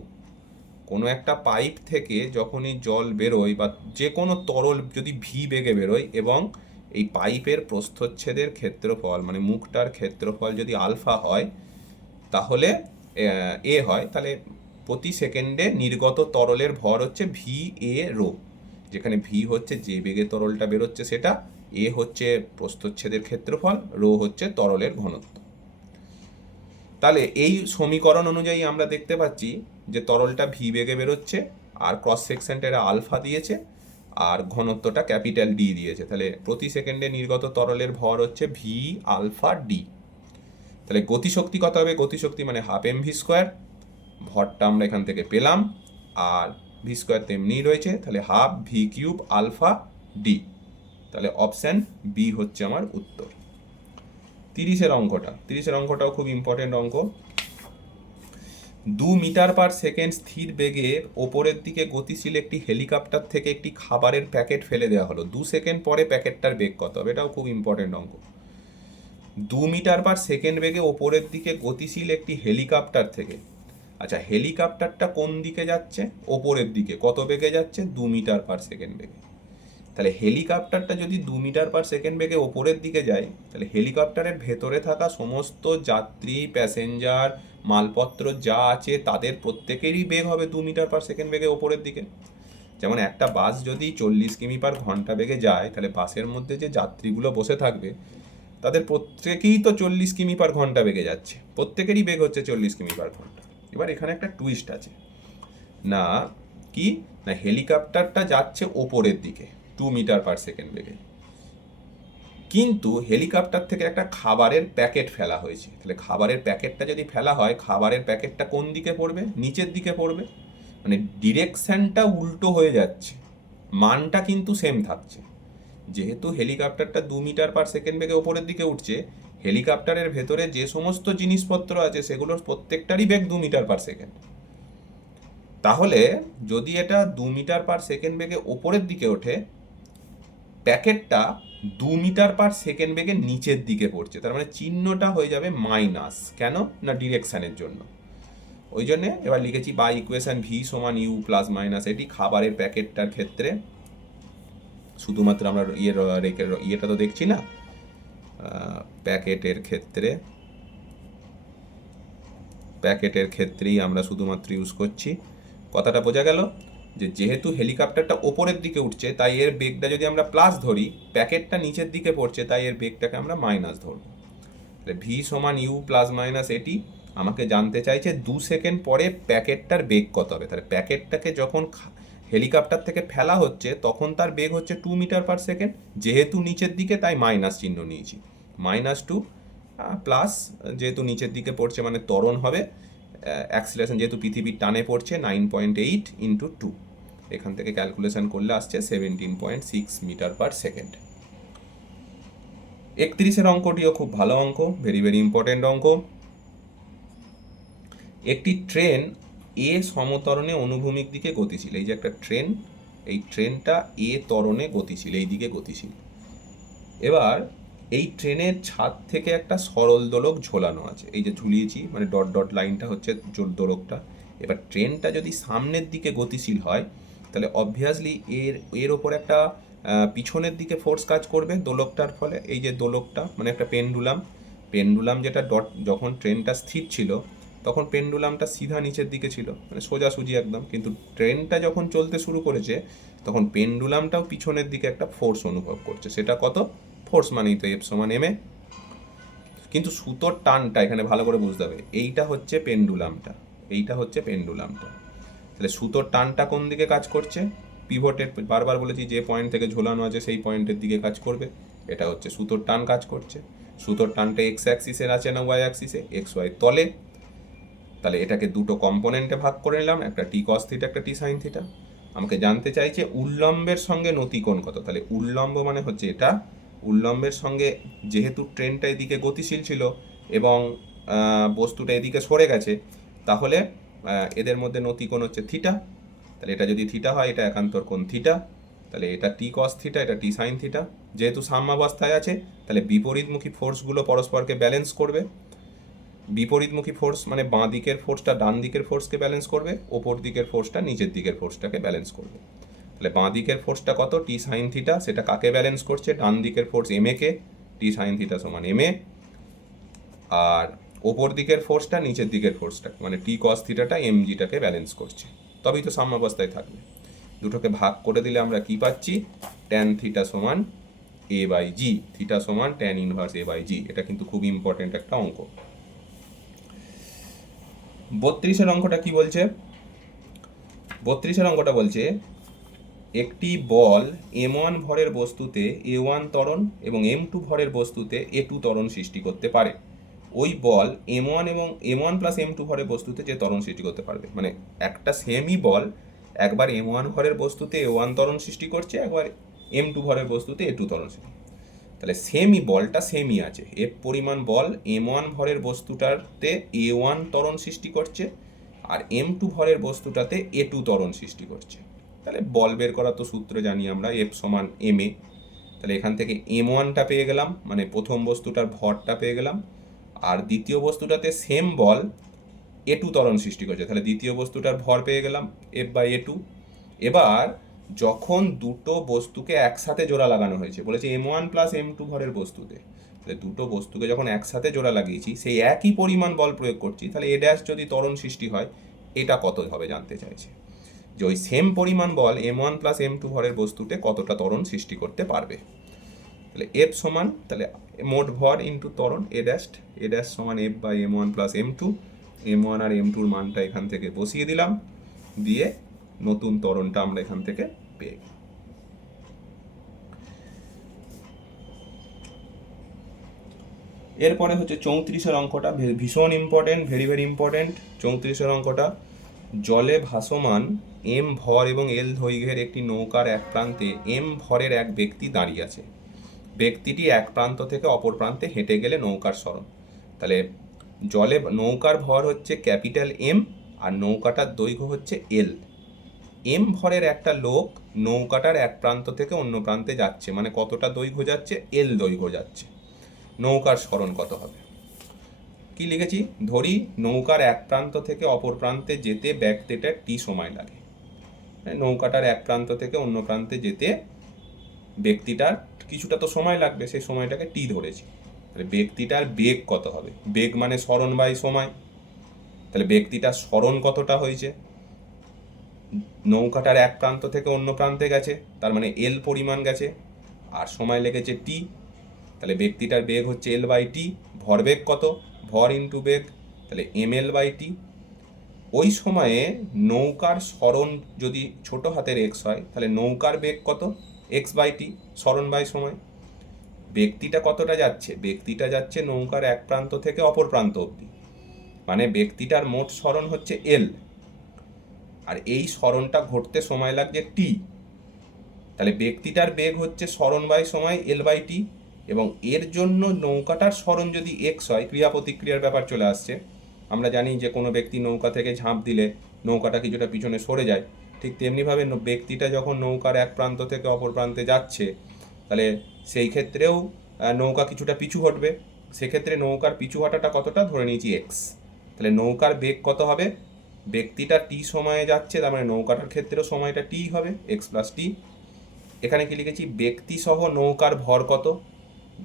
কোনো একটা পাইপ থেকে যখনই জল বেরোয় বা যে কোনো তরল যদি ভি বেগে বেরোয় এবং এই পাইপের প্রস্থচ্ছেদের ক্ষেত্রফল মানে মুখটার ক্ষেত্রফল যদি আলফা হয় তাহলে এ হয়, তাহলে প্রতি সেকেন্ডে নির্গত তরলের ভর হচ্ছে ভি এ রো, যেখানে ভি হচ্ছে যে বেগে তরলটা বেরোচ্ছে সেটা, এ হচ্ছে প্রস্থচ্ছেদের ক্ষেত্রফল, রো হচ্ছে তরলের ঘনত্ব। তাহলে এই সমীকরণ অনুযায়ী আমরা দেখতে পাচ্ছি যে তরলটা ভি বেগে বেরোচ্ছে আর ক্রস সেকশনটা এরা আলফা দিয়েছে আর ঘনত্বটা ক্যাপিটাল ডি দিয়েছে, তাহলে প্রতি সেকেন্ডে নির্গত তরলের ভর হচ্ছে ভি আলফা ডি। তাহলে গতিশক্তি কত হবে? গতিশক্তি মানে হাফ এম ভি স্কোয়ার, ভরটা আমরা এখান থেকে পেলাম আর ভি স্কোয়ার তেমনিই রয়েছে, তাহলে half v cube alpha d, তাহলে অপশান বি হচ্ছে আমার উত্তর। 30-এর অঙ্কটা, 30-এর অঙ্কটাও খুব ইম্পর্টেন্ট অঙ্ক। 2 মিটার পার সেকেন্ড স্থির বেগে ওপরের দিকে গতিশীল একটি হেলিকপ্টার থেকে একটি খাবারের প্যাকেট ফেলে দেওয়া হলো। 2 সেকেন্ড পরে প্যাকেটটার বেগ কত হবে? এটাও খুব ইম্পর্টেন্ট অঙ্ক। 2 মিটার পার সেকেন্ড বেগে ওপরের দিকে গতিশীল একটি হেলিকপ্টার থেকে, আচ্ছা হেলিকপ্টারটা কোন দিকে যাচ্ছে? ওপরের দিকে। কত বেগে যাচ্ছে? 2 মিটার পার সেকেন্ড বেগে। তাহলে হেলিকপ্টারটা যদি 2 মিটার পার সেকেন্ড বেগে ওপরের দিকে যায়, তাহলে হেলিকপ্টারের ভেতরে থাকা সমস্ত যাত্রী, প্যাসেঞ্জার, মালপত্র যা আছে তাদের প্রত্যেকেরই বেগ হবে 2 মিটার পার সেকেন্ড বেগে ওপরের দিকে। যেমন একটা বাস যদি 40 কিমি পার ঘন্টা বেগে যায়, তাহলে বাসের মধ্যে যে যাত্রীগুলো বসে থাকবে তাদের প্রত্যেকেই তো 40 কিমি পার ঘন্টা বেগে যাচ্ছে, প্রত্যেকেরই বেগ হচ্ছে 40 কিমি পার ঘন্টা। এবার এখানে একটা টুইস্ট আছে, না কি না হেলিকপ্টারটা যাচ্ছে ওপরের দিকে 2 মিটার পার সেকেন্ড বেগে, কিন্তু হেলিকপ্টার থেকে একটা খাবারের প্যাকেট ফেলা হয়েছে। তাহলে খাবারের প্যাকেটটা যদি ফেলা হয়, খাবারের প্যাকেটটা কোন দিকে পড়বে? নিচের দিকে পড়বে, মানে ডিরেকশনটা উল্টো হয়ে যাচ্ছে, মানটা কিন্তু সেম থাকছে। যেহেতু হেলিকপ্টারটা 2 মিটার পার সেকেন্ড বেগে ওপরের দিকে উঠছে, হেলিকপ্টারের ভেতরে যে সমস্ত জিনিসপত্র আছে সেগুলোর প্রত্যেকটারই বেগ 2 মিটার পার সেকেন্ড। তাহলে যদি এটা 2 মিটার পার সেকেন্ড বেগে ওপরের দিকে ওঠে, প্যাকেটটা 2 মিটার পার সেকেন্ড বেগে নিচের দিকে পড়ছে, তার মানে চিহ্নটা হয়ে যাবে মাইনাস। কেন না ডিরেকশানের জন্য। ওই জন্যে এবার লিখেছি বাই ইকুয়েশন ভি সমান ইউ প্লাস মাইনাস এটি খাবারের প্যাকেটটার ক্ষেত্রে। শুধুমাত্র আমরা ইয়েটা তো দেখছি না, প্যাকেটের ক্ষেত্রেই আমরা শুধুমাত্র ইউজ করছি। কথাটা বোঝা গেল যে যেহেতু হেলিকপ্টারটা ওপরের দিকে উঠছে তাই এর বেগটা যদি আমরা প্লাস ধরি, প্যাকেটটা নিচের দিকে পড়ছে তাই এর বেগটাকে আমরা মাইনাস ধরব। তাহলে ভি সমান ইউ প্লাস মাইনাস এটি আমাকে জানতে চাইছে 2 সেকেন্ড পরে প্যাকেটটার বেগ কত হবে। তাহলে প্যাকেটটাকে যখন হেলিকপ্টার থেকে ফেলা হচ্ছে তখন তার বেগ হচ্ছে 2 মিটার পার সেকেন্ড, যেহেতু নিচের দিকে তাই মাইনাস চিহ্ন নিয়েছি, -2 প্লাস যেহেতু নিচের দিকে পড়ছে মানে ত্বরণ হবে, অ্যাক্সিলারেশন যেহেতু পৃথিবীর টানে পড়ছে 9.8 ইন্টু 2, এখান থেকে ক্যালকুলেশন করলে আসছে 17.6 মিটার পার সেকেন্ড। 31-এর অঙ্কটিও খুব ভালো অঙ্ক, ভেরি ভেরি ইম্পর্টেন্ট অঙ্ক। একটি ট্রেন এ সমতরণে অনুভূমিক দিকে গতিশীল। এই যে একটা ট্রেন, এই ট্রেনটা এ ত্বরণে গতিশীল, এই দিকে গতিশীল। এবার এই ট্রেনের ছাদ থেকে একটা সরল দোলক ঝোলানো আছে, এই যে ঝুলিয়েছি মানে ডট ডট লাইনটা হচ্ছে দোলকটা। এবার ট্রেনটা যদি সামনের দিকে গতিশীল হয় তাহলে অবভিয়াসলি এর ওপর একটা পিছনের দিকে ফোর্স কাজ করবে দোলকটার ফলে। এই যে দোলকটা মানে একটা পেন্ডুলাম যেটা যখন ট্রেনটা স্থির ছিল তখন পেন্ডুলামটা সিধা নিচের দিকে ছিল, মানে সোজাসুজি একদম, কিন্তু ট্রেনটা যখন চলতে শুরু করেছে তখন পেন্ডুলামটাও পিছনের দিকে একটা ফোর্স অনুভব করছে। সেটা কত? ফোর্স মানেই তো এফ সমান এম এ। কিন্তু সুতোর টানটা এখানে ভালো করে বুঝতে হবে, এইটা হচ্ছে পেন্ডুলামটা, এইটা হচ্ছে পেন্ডুলামটা। তাহলে সুতোর টানটা কোন দিকে কাজ করছে? পিভটের, বারবার বলেছি যে পয়েন্ট থেকে ঝোলানো আছে সেই পয়েন্টের দিকে কাজ করবে। এটা হচ্ছে সুতোর টান কাজ করছে। সুতোর টানটা এক্স অ্যাক্সিসের আছে না ওয়াই অ্যাক্সিসে? এক্স ওয়াই তলে। তাহলে এটাকে দুটো কম্পোনেন্টে ভাগ করে নিলাম, একটা টি কস থিটা, একটা টি সাইন থিটা। আমাকে জানতে চাইছে উল্লম্বের সঙ্গে নতি কোণ কত। তাহলে উল্লম্ব মানে হচ্ছে এটা, উল্লম্বের সঙ্গে যেহেতু ট্রেনটা এদিকে গতিশীল ছিল এবং বস্তুটা এদিকে সরে গেছে, তাহলে এদের মধ্যে নতি কোণ হচ্ছে থিটা। তাহলে এটা যদি থিটা হয়, এটা একান্তর কোণ থিটা। তাহলে এটা টি কস থিটা, এটা টি সাইন থিটা। যেহেতু সাম্যাবস্থায় আছে, তাহলে বিপরীতমুখী ফোর্সগুলো পরস্পরকে ব্যালেন্স করবে। বিপরীতমুখী ফোর্স মানে বাঁ দিকের ফোর্সটা ডান দিকের ফোর্সকে ব্যালেন্স করবে, ওপর দিকের ফোর্সটা নিচের দিকের ফোর্সটাকে ব্যালেন্স করবে। তাহলে বাঁ দিকের ফোর্সটা কত? টি সাইন থিটা, সেটা কাকে ব্যালেন্স করছে? ডান দিকের force M A K, T sine theta সমান এম এ। আর ওপর দিকের ফোর্সটা নিচের দিকের ফোর্সটা মানে টি কস থিটাটা এম জিটাকে ব্যালেন্স করছে। তবেই তো সাম্যাবস্থায় থাকবে। দুটোকে ভাগ করে দিলে আমরা কি পাচ্ছি? ট্যান থিটা সমান এ বাই জি, থিটা সমান ট্যান ইনভার্স এ বাই জি। এটা কিন্তু খুব ইম্পর্টেন্ট একটা অঙ্ক। 32-এর অঙ্কটা কি বলছে? 32-এর অঙ্কটা বলছে একটি বল m1 ভরের বস্তুতে a1 ত্বরণ এবং m2 ভরের বস্তুতে a2 ত্বরণ সৃষ্টি করতে পারে। ওই বল m1 এবং m1 প্লাস m2 ভরের বস্তুতে যে ত্বরণ সৃষ্টি করতে পারবে, মানে একটা সেমই বল একবার m1 ভরের বস্তুতে a1 ত্বরণ সৃষ্টি করছে, একবার m2 ভরের বস্তুতে a2 ত্বরণ সৃষ্টি। তাহলে সেমই বলটা সেমই আছে, এফ পরিমাণ বল m1 ভরের বস্তুটাতে a1 ত্বরণ সৃষ্টি করছে আর m2 ভরের বস্তুটাতে a2 ত্বরণ সৃষ্টি করছে। তাহলে বল বের করার তো সূত্র জানি আমরা, এফ সমান এম এ। তাহলে এখান থেকে m1টা পেয়ে গেলাম, মানে প্রথম বস্তুটার ভরটা পেয়ে গেলাম। আর দ্বিতীয় বস্তুটাতে সেম বল a2 ত্বরণ সৃষ্টি করছে, তাহলে দ্বিতীয় বস্তুটার ভর পেয়ে গেলাম এফ বাই a2। এবার যখন দুটো বস্তুকে একসাথে জোড়া লাগানো হয়েছে, বলেছে m1 প্লাস m2 ভরের বস্তুতে, তাহলে দুটো বস্তুকে যখন একসাথে জোড়া লাগিয়েছি, সেই একই পরিমাণ বল প্রয়োগ করছি, তাহলে এ ড্যাশ যদি ত্বরণ সৃষ্টি হয়, এটা কত হবে জানতে চাইছে, যে ওই সেম পরিমাণ বল m1 প্লাস m2 ভরের বস্তুতে কতটা ত্বরণ সৃষ্টি করতে পারবে। তাহলে এফ সমান, তাহলে মোট ভর ইন্টু ত্বরণ এ ড্যাশ সমান f by m1 plus m2। m1 আর m2-র মানটা এখান থেকে বসিয়ে দিলাম, দিয়ে নতুন ত্বরণটা আমরা এখান থেকে পেয়ে গেলাম। এরপরে হচ্ছে 34-এর অঙ্কটা, ভীষণ ইম্পর্টেন্ট, ভেরি ভেরি ইম্পর্টেন্ট। 34-এর অঙ্কটা, জলে ভাসমান এম ভর এবং এল দৈর্ঘ্যের একটি নৌকার এক প্রান্তে এম ভরের এক ব্যক্তি দাঁড়িয়ে আছে। ব্যক্তিটি এক প্রান্ত থেকে অপর প্রান্তে হেঁটে গেলে নৌকার সরণ। তাহলে জলে নৌকার ভর হচ্ছে ক্যাপিটাল এম আর নৌকাটার দৈর্ঘ্য হচ্ছে এল। এম ভরের একটা লোক নৌকাটার এক প্রান্ত থেকে অন্য প্রান্তে যাচ্ছে, মানে কতটা দৈর্ঘ্য যাচ্ছে? এল দৈর্ঘ্য যাচ্ছে। নৌকার সরণ কত হবে? কি লিখেছি? ধরি নৌকার এক প্রান্ত থেকে অপর প্রান্তে যেতে ব্যক্তিটার টি সময় লাগে। নৌকাটার এক প্রান্ত থেকে অন্য প্রান্তে যেতে ব্যক্তিটার কিছুটা তো সময় লাগবে, সেই সময়টাকে টি ধরেছি। তাহলে ব্যক্তিটার বেগ কত হবে? বেগ মানে সরণ বাই সময়। তাহলে ব্যক্তিটার সরণ কতটা হয়েছে? নৌকাটার এক প্রান্ত থেকে অন্য প্রান্তে গেছে, তার মানে এল পরিমাণ গেছে, আর সময় লেগেছে টি। তাহলে ব্যক্তিটার বেগ হচ্ছে এল বাই টি। ভর বেগ কত? ভর ইন্টু বেগ, তাহলে এম এল বাই টি। ওই সময়ে নৌকার সরণ যদি ছোট হাতের এক্স হয়, তাহলে নৌকার বেগ কত? এক্স বাই টি, সরণ বাই সময়। ব্যক্তিটা কতটা যাচ্ছে? ব্যক্তিটা যাচ্ছে নৌকার এক প্রান্ত থেকে অপর প্রান্ত অবধি, মানে ব্যক্তিটার মোট সরণ হচ্ছে এল, আর এই সরণটা ঘটতে সময় লাগছে টি। তাহলে ব্যক্তিটার বেগ হচ্ছে সরণ বাই সময় এল বাই টি, এবং এর জন্য নৌকাটার সরণ যদি এক্স হয়, ক্রিয়া প্রতিক্রিয়ার ব্যাপার চলে আসছে। আমরা জানি যে কোনো ব্যক্তি নৌকা থেকে ঝাঁপ দিলে নৌকাটা কিছুটা পিছনে সরে যায়, ঠিক তেমনিভাবে ব্যক্তিটা যখন নৌকার এক প্রান্ত থেকে অপর প্রান্তে যাচ্ছে, তাহলে সেই ক্ষেত্রেও নৌকা কিছুটা পিছু হটবে। সেক্ষেত্রে নৌকার পিছু হটাটা কতটা? ধরে নিয়েছি এক্স। তাহলে নৌকার বেগ কত হবে? ব্যক্তিটা টি সময়ে যাচ্ছে, তার মানে নৌকাটার ক্ষেত্রেও সময়টা টি হবে, এক্স প্লাস টি। এখানে কি লিখেছি? ব্যক্তি সহ নৌকার ভর কত?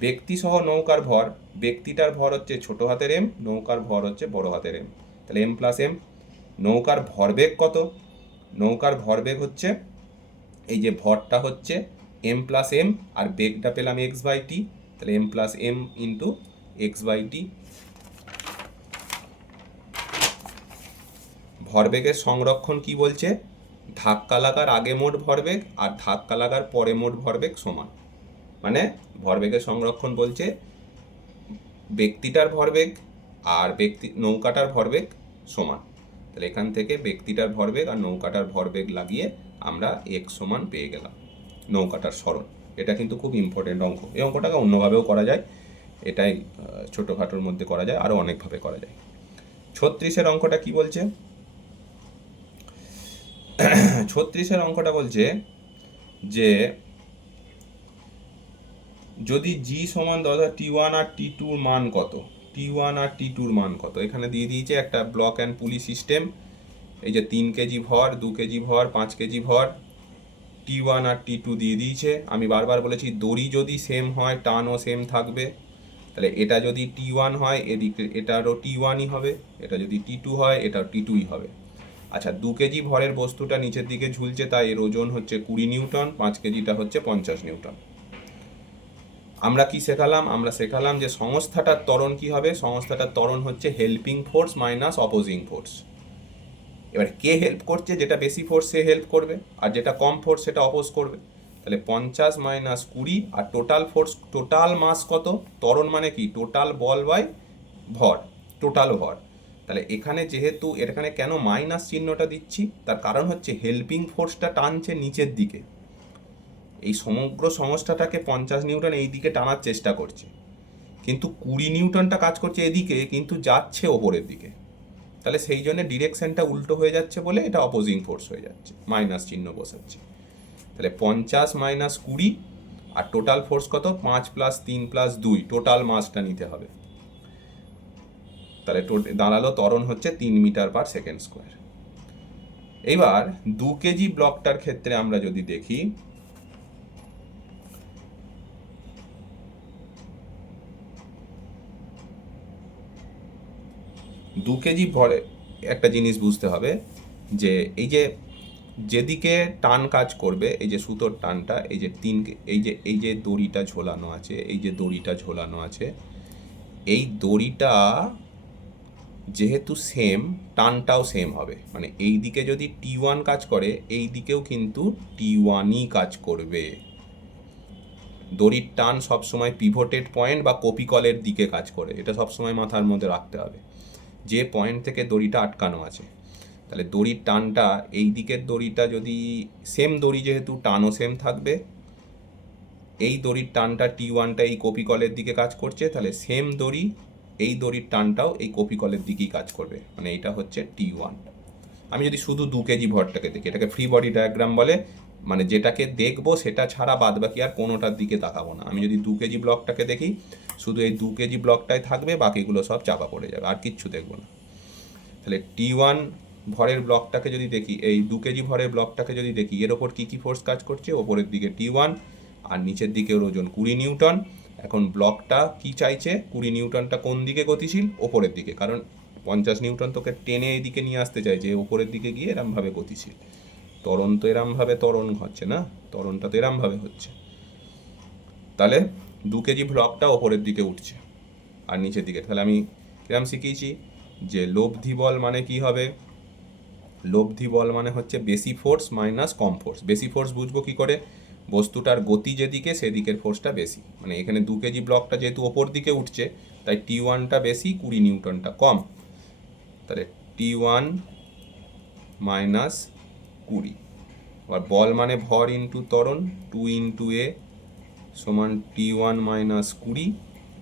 ব্যক্তি সহ নৌকার ভর, ব্যক্তিটার ভর হচ্ছে ছোট হাতের এম, নৌকার ভর হচ্ছে বড় হাতের এম, তাহলে এম প্লাস এম। নৌকার ভরবেগ কত? নৌকার ভরবেগ হচ্ছে, এই যে ভরটা হচ্ছে এম প্লাস এম, আর বেগটা পেলাম এক্স বাই টি, তাহলে m plus m into x by t. ভরবেগের সংরক্ষণ কি বলছে? ধাক্কা লাগার আগে মোট ভরবেগ আর ধাক্কা লাগার পরে মোট ভরবেগ সমান। মানে ভরবেগের সংরক্ষণ বলছে ব্যক্তিটার ভরবেগ আর নৌকাটার ভরবেগ সমান। তাহলে এখান থেকে ব্যক্তিটার ভরবেগ আর নৌকাটার ভরবেগ লাগিয়ে আমরা এক সমান পেয়ে গেলাম নৌকাটার সরণ। এটা কিন্তু খুব ইম্পর্টেন্ট অঙ্ক। এই অঙ্কটাকে অন্যভাবেও করা যায়, এটাই ছোটোখাটোর মধ্যে করা যায়, আরও অনেকভাবে করা যায়। 36-এর অঙ্কটা কি বলছে? 36-এর অঙ্কটা বলছে যে যদি জি সমান ধরো T1 আর T2-র মান কত, T1 আর T2-র মান কত, এখানে দিয়ে দিয়েছে একটা ব্লক অ্যান্ড পুলি সিস্টেম। এই যে 3 কেজি ভর, 2 কেজি ভর, 5 কেজি ভর, T1 আর T2 দিয়ে দিয়েছে। আমি বারবার বলেছি দড়ি যদি সেম হয় টানও সেম থাকবে। তাহলে এটা যদি T1 হয় এদিকে এটারও T1ই হবে, এটা যদি T2 হয় এটাও T2ই হবে। আচ্ছা, 2 কেজি ভরের বস্তুটা নিচের দিকে ঝুলছে, তাই এর ওজন হচ্ছে 20 নিউটন, 5 কেজিটা হচ্ছে 50 নিউটন। আমরা কি শেখালাম? আমরা শেখালাম যে সংস্থাটার ত্বরণ কি হবে? সংস্থাটার ত্বরণ হচ্ছে helping force minus opposing force. এবার কে হেল্প করছে? যেটা বেশি ফোর্স সে হেল্প করবে, আর যেটা কম ফোর্স সেটা অপোজ করবে। তাহলে 50 মাইনাস 20, আর টোটাল ফোর্স, টোটাল মাস কত? ত্বরণ মানে কি? টোটাল বল বাই ভর, টোটাল ভর। তাহলে এখানে যেহেতু এখানে কেন মাইনাস চিহ্নটা দিচ্ছি, তার কারণ হচ্ছে হেল্পিং ফোর্সটা টানছে নিচের দিকে, এই সমগ্র সংস্থাটাকে 50 নিউটন এই দিকে টানার চেষ্টা করছে, কিন্তু 20 নিউটনটা কাজ করছে এদিকে, কিন্তু যাচ্ছে ওপরের দিকে। তাহলে সেই জন্য ডিরেকশনটা উল্টো হয়ে যাচ্ছে বলে এটা অপোজিং ফোর্স হয়ে যাচ্ছে, মাইনাস চিহ্ন বসাচ্ছে। তাহলে 50 মাইনাস 20, আর টোটাল ফোর্স কত? 5 প্লাস 3 প্লাস 2, টোটাল মাসটা নিতে হবে। তাহলে দাঁড়ালো ত্বরণ হচ্ছে 3 মিটার পার সেকেন্ড স্কোয়ার। এবার 2 কেজি ব্লকটার ক্ষেত্রে আমরা যদি দেখি, দু কেজি ভরে একটা জিনিস বুঝতে হবে যে এই যে যেদিকে টান কাজ করবে, এই যে সুতোর টানটা, এই যে এই যে দড়িটা ঝোলানো আছে, এই যে দড়িটা ঝোলানো আছে, এই দড়িটা যেহেতু সেম, টানটাও সেম হবে। মানে এই দিকে যদি T1 কাজ করে, এই দিকেও কিন্তু T1ই কাজ করবে। দড়ির টান সবসময় পিভটেড পয়েন্ট বা কপিকলের দিকে কাজ করে, এটা সবসময় মাথার মধ্যে রাখতে হবে। যে পয়েন্ট থেকে দড়িটা আটকানো আছে, তাহলে দড়ির টানটা এই দিকের দড়িটা যদি সেম দড়ি, যেহেতু টানও সেম থাকবে, এই দড়ির টানটা T1টা এই কপিকলের দিকে কাজ করছে, তাহলে সেম দড়ি এই দড়ির টানটাও এই কপিকলের দিকেই কাজ করবে, মানে এটা হচ্ছে T1। আমি যদি শুধু 2 কেজি ভরটাকে দেখি, এটাকে ফ্রি বডি ডায়াগ্রাম বলে, মানে যেটাকে দেখবো সেটা ছাড়া বাদ বাকি আর কোনোটার দিকে তাকাবো না। আমি যদি 2 কেজি ব্লকটাকে দেখি, শুধু এই 2 কেজি ব্লকটাই থাকবে, বাকিগুলো সব চাপা পড়ে যাবে, আর কিচ্ছু দেখবো না। তাহলে T1 ভরের ব্লকটাকে যদি দেখি, এই 2 কেজি ভরের ব্লকটাকে যদি দেখি, এর ওপর কী কী ফোর্স কাজ করছে? ওপরের দিকে T1, আর নিচের দিকে ওর ওজন 20 নিউটন। এখন ব্লকটা কি চাইছে? 20 নিউটনটা কোন দিকে গতিশীল? ওপরের দিকে, কারণ 50 নিউটন তোকে টেনে এদিকে নিয়ে আসতে চাইছে, ওপরের দিকে গিয়ে এরমভাবে গতিশীল। ত্বরণ তো এরমভাবে ত্বরণ হচ্ছে না, ত্বরণটা তো এরমভাবে হচ্ছে। তাহলে 2 কেজি ব্লকটা ওপরের দিকে উঠছে আর নিচের দিকে। তাহলে আমি কিরম শিখিয়েছি যে লব্ধি বল মানে কি হবে? লব্ধি বল মানে হচ্ছে বেশি ফোর্স মাইনাস কম ফোর্স। বেশি ফোর্স বুঝবো কি করে? বস্তুটার গতি যেদিকে সেদিকের ফোর্সটা বেশি। মানে এখানে 2 কেজি ব্লকটা যেহেতু ওপর দিকে উঠছে, তাই T1টা বেশি, 20 নিউটনটা কম। তাহলে T1 মাইনাস 20। আর বল মানে ভর ইন্টু ত্বরণ, 2 ইন্টু এ সমান T1 মাইনাস 20।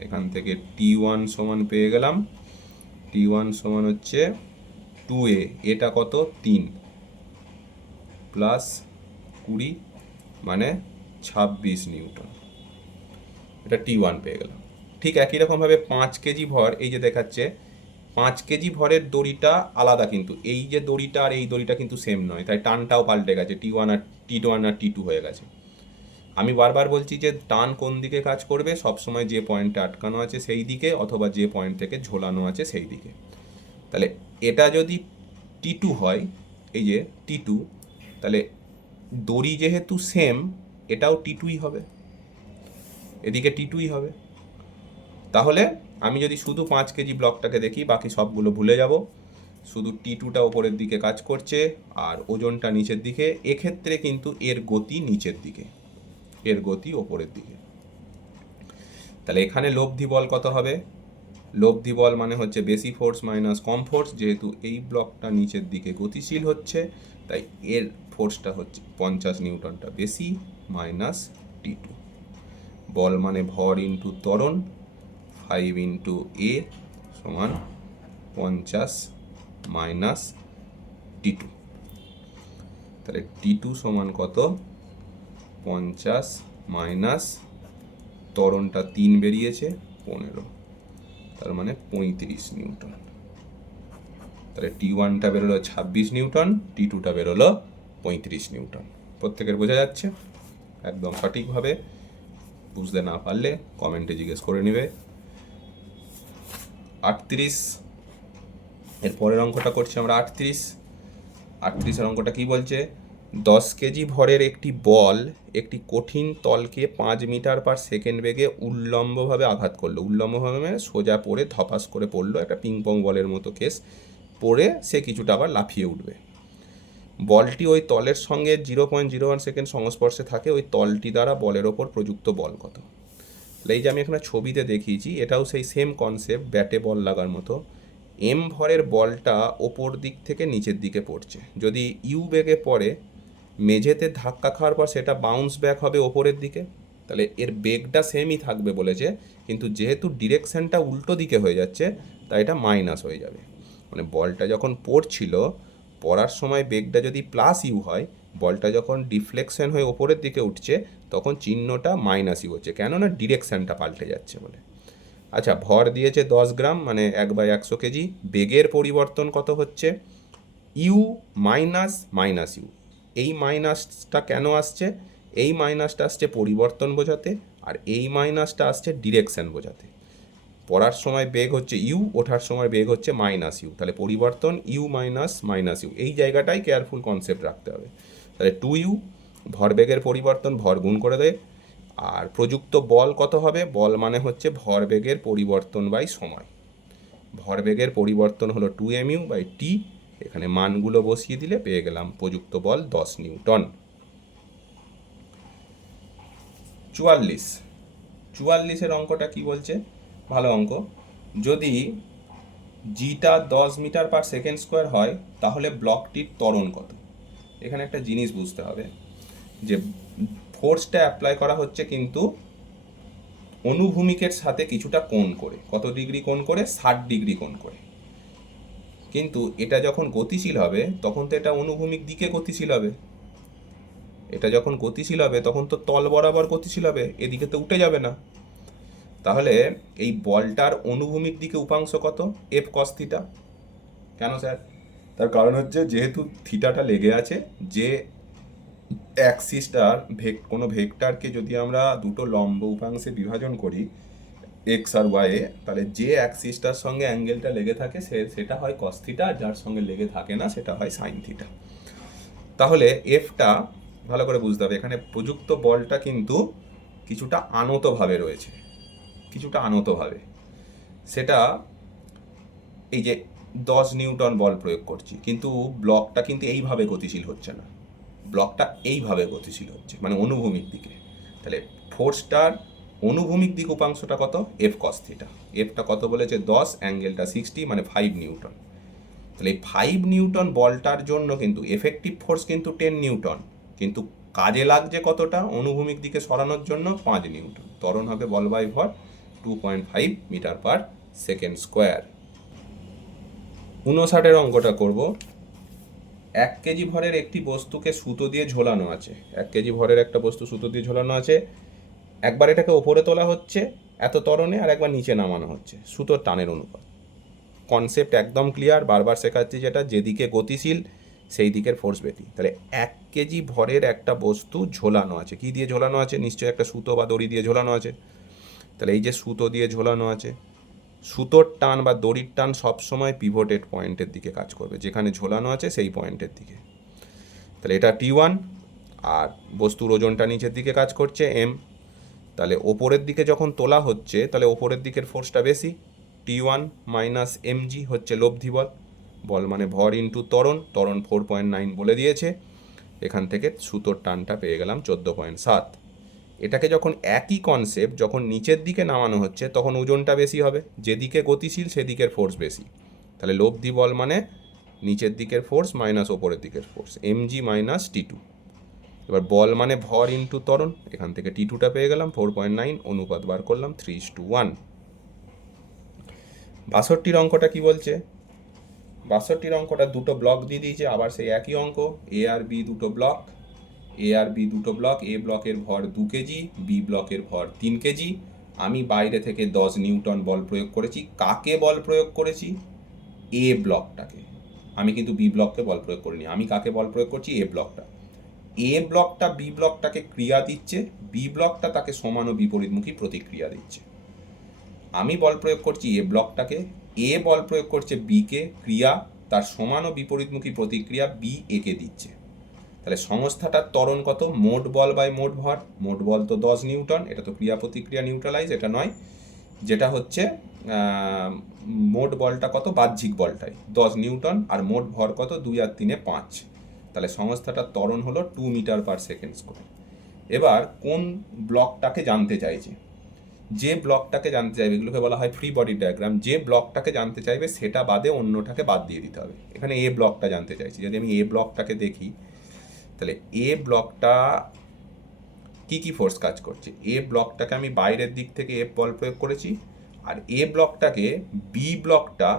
এখান থেকে T1 সমান পেয়ে গেলাম, T1 সমান হচ্ছে 2a, এটা কত? 3 প্লাস 20 মানে 26 নিউটন। এটা T1 পেয়ে গেলাম। ঠিক একই রকমভাবে 5 কেজি ভর, এই যে দেখাচ্ছে 5 কেজি ভরের দড়িটা আলাদা, কিন্তু এই যে দড়িটা আর এই দড়িটা কিন্তু সেম নয়, তাই টানটাও পাল্টে গেছে, T1 আর T2 হয়ে গেছে। আমি বারবার বলছি যে টান কোন দিকে কাজ করবে? সবসময় যে পয়েন্টে আটকানো আছে সেই দিকে, অথবা যে পয়েন্ট থেকে ঝোলানো আছে সেই দিকে। তাহলে এটা যদি T2 হয়, এই যে T2, তাহলে দড়ি যেহেতু সেম, এটাও T2ই হবে, এদিকে T2ই হবে। তাহলে আমি যদি শুধু 5 কেজি ব্লকটাকে দেখি, বাকি সবগুলো ভুলে যাব, শুধু T2টা ওপরের দিকে কাজ করছে আর ওজনটা নিচের দিকে। এক্ষেত্রে কিন্তু এর গতি নিচের দিকে, এর গতি ওপরের দিকে। তাহলে এখানে লব্ধি বল কত হবে? লব্ধি বল মানে হচ্ছে বেশি ফোর্স মাইনাস কম ফোর্স। যেহেতু এই ব্লকটা নিচের দিকে গতিশীল হচ্ছে, তাই এর ফোর্সটা হচ্ছে 50 নিউটনটা বেশি মাইনাস T2। বল মানে ভর ইন্টু ত্বরণ, 5 ইন্টু এ সমান 50 মাইনাস T2। তাহলে T2 সমান কত? 50 মাইনাস ত্বরণটা 3 বেরিয়েছে 15, তার মানে 35 নিউটন। তাহলে T1টা বেরোলো 26 নিউটন, T2টা বেরোলো 35 নিউটন। প্রত্যেকের বোঝা যাচ্ছে? একদম সঠিকভাবে। বুঝতে না পারলে কমেন্টে জিজ্ঞেস করে নেবে। 38 এর পরের অঙ্কটা করছি আমরা। 38 অঙ্কটা কি বলছে? 10 কেজি ভরের একটি বল একটি কঠিন তলকে 5 মিটার পার সেকেন্ড বেগে উল্লম্বভাবে আঘাত করলো। উল্লম্বভাবে মানে সোজা পড়ে ধপাস করে পড়লো, একটা পিংপং বলের মতো কেস। পড়ে সে কিছুটা আবার লাফিয়ে উঠবে। বলটি ওই তলের সঙ্গে 0.01 সেকেন্ড সংস্পর্শে থাকে। ওই তলটি দ্বারা বলের ওপর প্রযুক্ত বল কত? এই যে আমি এখানে ছবিতে দেখিয়েছি, এটাও সেই সেম কনসেপ্ট, ব্যাটে বল লাগার মতো। এম ভরের বলটা ওপর দিক থেকে নিচের দিকে পড়ছে। যদি ইউ বেগে পড়ে, মেঝেতে ধাক্কা খাওয়ার পর সেটা বাউন্স ব্যাক হবে ওপরের দিকে, তাহলে এর বেগটা সেমই থাকবে বলেছে, কিন্তু যেহেতু ডিরেকশনটা উল্টো দিকে হয়ে যাচ্ছে, তাই এটা মাইনাস হয়ে যাবে। মানে বলটা যখন পড়ছিল, পড়ার সময় বেগটা যদি প্লাস ইউ হয়, বলটা যখন ডিফ্লেকশন হয়ে ওপরের দিকে উঠছে, তখন চিহ্নটা মাইনাস ইউ হচ্ছে, কেননা ডিরেকশনটা পাল্টে যাচ্ছে বলে। আচ্ছা, ভর দিয়েছে 10 গ্রাম মানে 1/100 কেজি। বেগের পরিবর্তন কত হচ্ছে? U minus minus u. এই মাইনাসটা কেন আসছে? এই মাইনাসটা আসছে পরিবর্তন বোঝাতে, আর এই মাইনাসটা আসছে ডিরেকশন বোঝাতে। পড়ার সময় বেগ হচ্ছে ইউ, ওঠার সময় বেগ হচ্ছে মাইনাস ইউ। তাহলে পরিবর্তন ইউ মাইনাস মাইনাস ইউ, এই জায়গাটাই কেয়ারফুল কনসেপ্ট রাখতে হবে। তাহলে 2u, ভরবেগের পরিবর্তন, ভর গুণ করে দেয়। আর প্রযুক্ত বল কত হবে? বল মানে হচ্ছে ভরবেগের পরিবর্তন বাই সময়। ভরবেগের পরিবর্তন হলো 2mu/t। এখানে মানগুলো বসিয়ে দিলে পেয়ে গেলাম প্রযুক্ত বল 10 নিউটন। 44 অঙ্কটা কি বলছে? ভালো অঙ্ক। যদি জিটা 10 মিটার পার সেকেন্ড স্কোয়ার হয়, তাহলে ব্লকটির ত্বরণ কত? এখানে একটা জিনিস বুঝতে হবে, যে ফোর্সটা অ্যাপ্লাই করা হচ্ছে কিন্তু অনুভূমিকের সাথে কিছুটা কোণ করে। কত ডিগ্রি কোণ করে? 60 ডিগ্রি কোণ করে। কিন্তু এটা যখন গতিশীল হবে, তখন তো এটা অনুভূমিক দিকে গতিশীল হবে। এটা যখন গতিশীল হবে, তখন তো তল বরাবর গতিশীল হবে, এদিকে তো উঠে যাবে না। তাহলে এই বলটার অনুভূমিক দিকে উপাংশ কত? F cos theta. কেন স্যার? তার কারণ হচ্ছে, যেহেতু থিটাটা লেগে আছে, যে অ্যাক্সিসটার কোনো ভেক্টরকে যদি আমরা দুটো লম্ব উপাংশে বিভাজন করি, এক্স আর ওয়াই এ, তাহলে যে অ্যাক্সিসটার সঙ্গে অ্যাঙ্গেলটা লেগে থাকে সেটা হয় কস থিটা, যার সঙ্গে লেগে থাকে না সেটা হয় সাইন থিটা। তাহলে এফটা ভালো করে বুঝতে হবে, এখানে প্রযুক্ত বলটা কিন্তু কিছুটা আনতভাবে রয়েছে, কিছুটা আনতভাবে। সেটা এই যে 10 নিউটন বল প্রয়োগ করছি, কিন্তু ব্লকটা কিন্তু এইভাবে গতিশীল হচ্ছে না, ব্লকটা এইভাবে গতিশীল হচ্ছে, মানে অনুভূমিক দিকে। তাহলে ফোর্সটার অনুভূমিক দিক উপাংশটা কত? F cos theta. এফটা কত বলেছে? 10, অ্যাঙ্গেলটা 60, মানে 5 নিউটন। তাহলে এই 5 নিউটন বলটার জন্য কিন্তু এফেক্টিভ ফোর্স কিন্তু 10 নিউটন, কিন্তু কাজে লাগছে কতটা অনুভূমিক দিকে সরানোর জন্য? 5 নিউটন। ত্বরণ হবে বল বাই ভর 2.5 মিটার পার সেকেন্ড স্কোয়ার। 59 অঙ্কটা করব। 1 কেজি ভরের একটি বস্তুকে সুতো দিয়ে ঝোলানো আছে। 1 কেজি ভরের একটা বস্তু সুতো দিয়ে ঝোলানো আছে। একবার এটাকে ওপরে তোলা হচ্ছে এত ত্বরণে, আর একবার নিচে নামানো হচ্ছে সুতোর টানের অনুপাত। কনসেপ্ট একদম ক্লিয়ার, বারবার শেখাচ্ছি, যেটা যেদিকে গতিশীল সেই দিকের ফোর্স বেশি। তাহলে 1 কেজি ভরের একটা বস্তু ঝোলানো আছে। কি দিয়ে ঝোলানো আছে? নিশ্চয়ই একটা সুতো বা দড়ি দিয়ে ঝোলানো আছে। তাহলে এই যে সুতো দিয়ে ঝোলানো আছে, সুতোর টান বা দড়ির টান সবসময় পিভটেড পয়েন্টের দিকে কাজ করবে, যেখানে ঝোলানো আছে সেই পয়েন্টের দিকে। তাহলে এটা T1, আর বস্তুর ওজনটা নিচের দিকে কাজ করছে এম। তাহলে ওপরের দিকে যখন তোলা হচ্ছে তাহলে ওপরের দিকের ফোর্সটা বেশি, T1 মাইনাস mg হচ্ছে লব্ধি বল। বল মানে ভর ইন্টু ত্বরণ, ত্বরণ 4.9 বলে দিয়েছে। এখান থেকে সুতোর টানটা পেয়ে গেলাম 14.7। এটাকে যখন একই কনসেপ্ট যখন নিচের দিকে নামানো হচ্ছে তখন ওজনটা বেশি হবে, যেদিকে গতিশীল সেদিকের ফোর্স বেশি। তাহলে লব্ধি বল মানে নিচের দিকের ফোর্স মাইনাস ওপরের দিকের ফোর্স, mg মাইনাস T2। এবার বল মানে ভর ইন্টু ত্বরণ, এখান থেকে T2টা পেয়ে গেলাম 4.9, অনুপাত বার করলাম 3:1। 62 অঙ্কটা কি বলছে? 62 অঙ্কটা দুটো ব্লক দিয়ে দিয়েছে, আবার সেই একই অঙ্ক। এ আর বি দুটো ব্লক, এ ব্লকের ভর 2 কেজি, বি ব্লকের ভর 3 কেজি। আমি বাইরে থেকে 10 নিউটন বল প্রয়োগ করেছি। কাকে বল প্রয়োগ করেছি? এ ব্লকটাকে। আমি কিন্তু বি ব্লককে বল প্রয়োগ করিনি। আমি কাকে বল প্রয়োগ করছি? এ ব্লকটা। এ ব্লকটা বি ব্লকটাকে ক্রিয়া দিচ্ছে, বি ব্লকটা তাকে সমান ও বিপরীতমুখী প্রতিক্রিয়া দিচ্ছে। আমি বল প্রয়োগ করছি এ ব্লকটাকে, এ বল প্রয়োগ করছে বিকে, ক্রিয়া তার সমান ও বিপরীতমুখী প্রতিক্রিয়া বি একে দিচ্ছে। তাহলে সংস্থাটার ত্বরণ কত? মোট বল বাই মোট ভর। মোট বল তো 10 নিউটন, এটা তো ক্রিয়া প্রতিক্রিয়া নিউট্রালাইজ, এটা নয়। যেটা হচ্ছে মোট বলটা কত? বাহ্যিক বলটাই 10 নিউটন, আর মোট ভর কত? 2 আর 3 5। তাহলে সংস্থাটার ত্বরণ হলো 2 মিটার পার সেকেন্ড স্কোয়ার। এবার কোন ব্লকটাকে জানতে চাইছে? যে ব্লকটাকে জানতে চাইবে, এগুলোকে বলা হয় ফ্রি বডি ডায়াগ্রাম। যে ব্লকটাকে জানতে চাইবে সেটা বাদে অন্যটাকে বাদ দিয়ে দিতে হবে। এখানে এ ব্লকটা জানতে চাইছি, যদি আমি এ ব্লকটাকে দেখি তাহলে এ ব্লকটা কি কি ফোর্স কাজ করছে? এ ব্লকটাকে আমি বাইরের দিক থেকে এফ বল প্রয়োগ করেছি, আর এ ব্লকটাকে বি ব্লকটা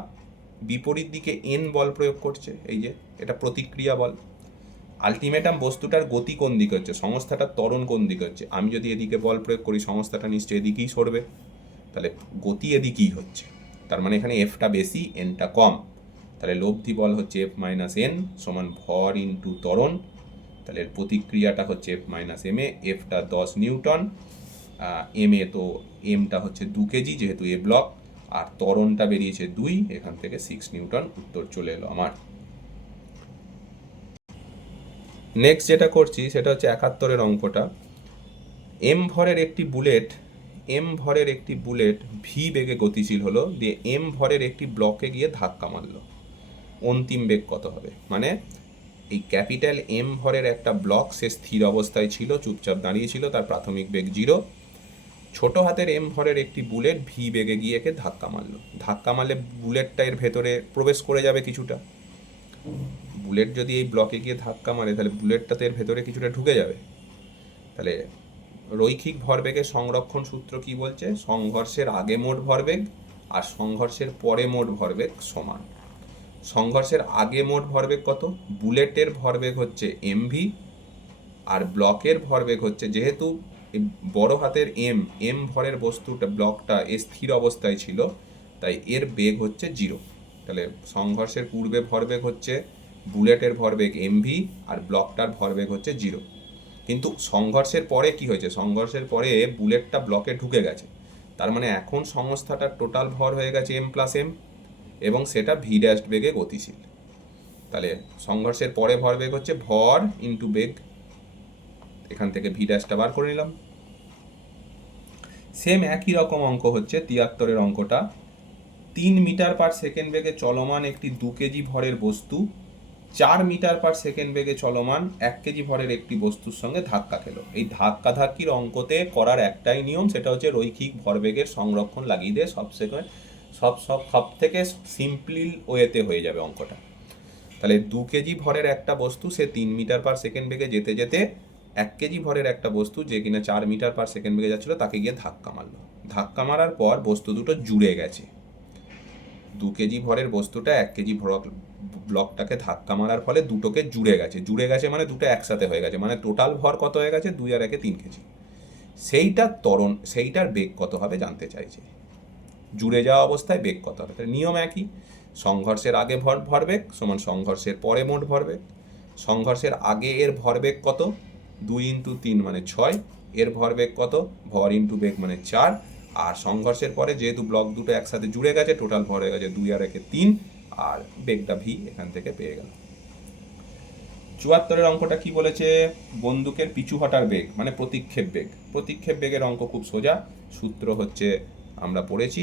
বিপরীত দিকে এন বল প্রয়োগ করছে। এই যে এটা প্রতিক্রিয়া বল। আলটিমেটাম বস্তুটার গতি কোন দিকে হচ্ছে, সংস্থাটার ত্বরণ কোন দিকে হচ্ছে। আমি যদি এদিকে বল প্রয়োগ করি সংস্থাটা নিশ্চয়ই এদিকেই সরবে, তাহলে গতি এদিকেই হচ্ছে। তার মানে এখানে এফটা বেশি, এনটা কম। তাহলে লব্ধি বল হচ্ছে এফ মাইনাস এন সমান ভর ইন্টু ত্বরণ। তাহলে এর প্রতিক্রিয়াটা হচ্ছে F minus M A, এফটা 10 Newton, M A তো এমটা হচ্ছে 2 কেজি যেহেতু এ ব্লক, আর ত্বরণটা বেরিয়েছে 2, এখান থেকে 6 নিউটন উত্তর চলে এলো আমার। নেক্সট যেটা করছি সেটা হচ্ছে 71 অঙ্কটা। এম ভরের একটি বুলেট ভি বেগে গতিশীল হলো, দিয়ে এম ভরের একটি ব্লকে গিয়ে ধাক্কা মারলো। অন্তিম বেগ কত হবে? মানে এই ক্যাপিটাল এম ভরের একটা ব্লক সে স্থির অবস্থায় ছিল, চুপচাপ দাঁড়িয়ে ছিল, তার প্রাথমিক বেগ 0। ছোট হাতের এম ভরের একটি বুলেট ভি বেগে গিয়ে একে ধাক্কা মারলো। ধাক্কা মারলে বুলেটটা এর ভেতরে প্রবেশ করে যাবে কিছুটা। বুলেট যদি এই ব্লকে গিয়ে ধাক্কা মারে তাহলে বুলেটটা তো এর ভেতরে কিছুটা ঢুকে যাবে। তাহলে রৈখিক ভরবেগের সংরক্ষণ সূত্র কি বলছে? সংঘর্ষের আগে মোট ভরবেগ আর সংঘর্ষের পরে মোট ভরবেগ সমান। সংঘর্ষের আগে মোট ভরবেগ কত? বুলেটের ভরবেগ হচ্ছে এমভি, আর ব্লকের ভরবেগ হচ্ছে, যেহেতু বড় হাতের এম ভরের বস্তুটা ব্লকটা স্থির অবস্থায় ছিল, তাই এর বেগ হচ্ছে 0। তাহলে সংঘর্ষের পূর্বে ভরবেগ হচ্ছে বুলেটের ভরবেগ এমভি, আর ব্লকটার ভরবেগ হচ্ছে 0। কিন্তু সংঘর্ষের পরে কি হয়েছে? সংঘর্ষের পরে বুলেটটা ব্লকে ঢুকে গেছে, তার মানে এখন সংস্থাটার টোটাল ভর হয়ে গেছে এম প্লাস এম, এবং সেটা ভি ড্যাশ বেগে গতিশীল। তাহলে সংঘর্ষের পরে ভরবেগ হচ্ছে ভর ইন্টু বেগ, এখান থেকে ভি ড্যাশটা বার করে নিলাম। সেম একই রকম অঙ্ক হচ্ছে 73 অঙ্কটা। 3 মিটার পার সেকেন্ড বেগে চলমান একটি 2 কেজি ভরের বস্তু 4 মিটার পার সেকেন্ড বেগে চলমান 1 কেজি ভরের একটি বস্তুর সঙ্গে ধাক্কা খেলো। এই ধাক্কাধাক্কির অঙ্কতে করার একটাই নিয়ম, সেটা হচ্ছে রৈখিক ভরবেগের সংরক্ষণ লাগিয়ে দিয়ে সব থেকে সিম্পল ওয়েতে হয়ে যাবে অঙ্কটা। তাহলে 2 কেজি ভরের একটা বস্তু সে 3 মিটার পার সেকেন্ড বেগে যেতে যেতে 1 কেজি ভরের একটা বস্তু যে কিনা 4 মিটার পার সেকেন্ড বেগে যাচ্ছিল তাকে গিয়ে ধাক্কা মারলো। ধাক্কা মারার পর বস্তু দুটো জুড়ে গেছে। 2 কেজি ভরের বস্তুটা 1 কেজি ব্লকটাকে ধাক্কা মারার ফলে দুটোকে জুড়ে গেছে মানে দুটো একসাথে হয়ে গেছে, মানে টোটাল ভর কত হয়ে গেছে? 2 আর 1 3 কেজি। সেইটার বেগ কত হবে জানতে চাইছে। জুড়ে যাওয়া অবস্থায় বেগ কত হবে? তাহলে নিয়ম একই, সংঘর্ষের আগে ভরবেগ সমান সংঘর্ষের পরে মোট ভরবেগ। সংঘর্ষের আগে এর ভরবেগ কত? 2 ইন্টু 3 মানে 6, এর ভরবেগ কত? ভর ইন্টু বেগ মানে 4। আর সংঘর্ষের পরে যেহেতু ব্লক দুটো একসাথে জুড়ে গেছে, টোটাল ভর হয়ে গেছে 2 আর 1 3, আর বেগটা ভি এখান থেকে পেয়ে গেল। চুয়াত্তরের অঙ্কটা কি বলেছে? বন্দুকের পিছু হটার বেগ মানে প্রতিক্ষেপ বেগ। প্রতিক্ষেপ বেগের অঙ্ক খুব সোজা, সূত্র হচ্ছে আমরা পড়েছি,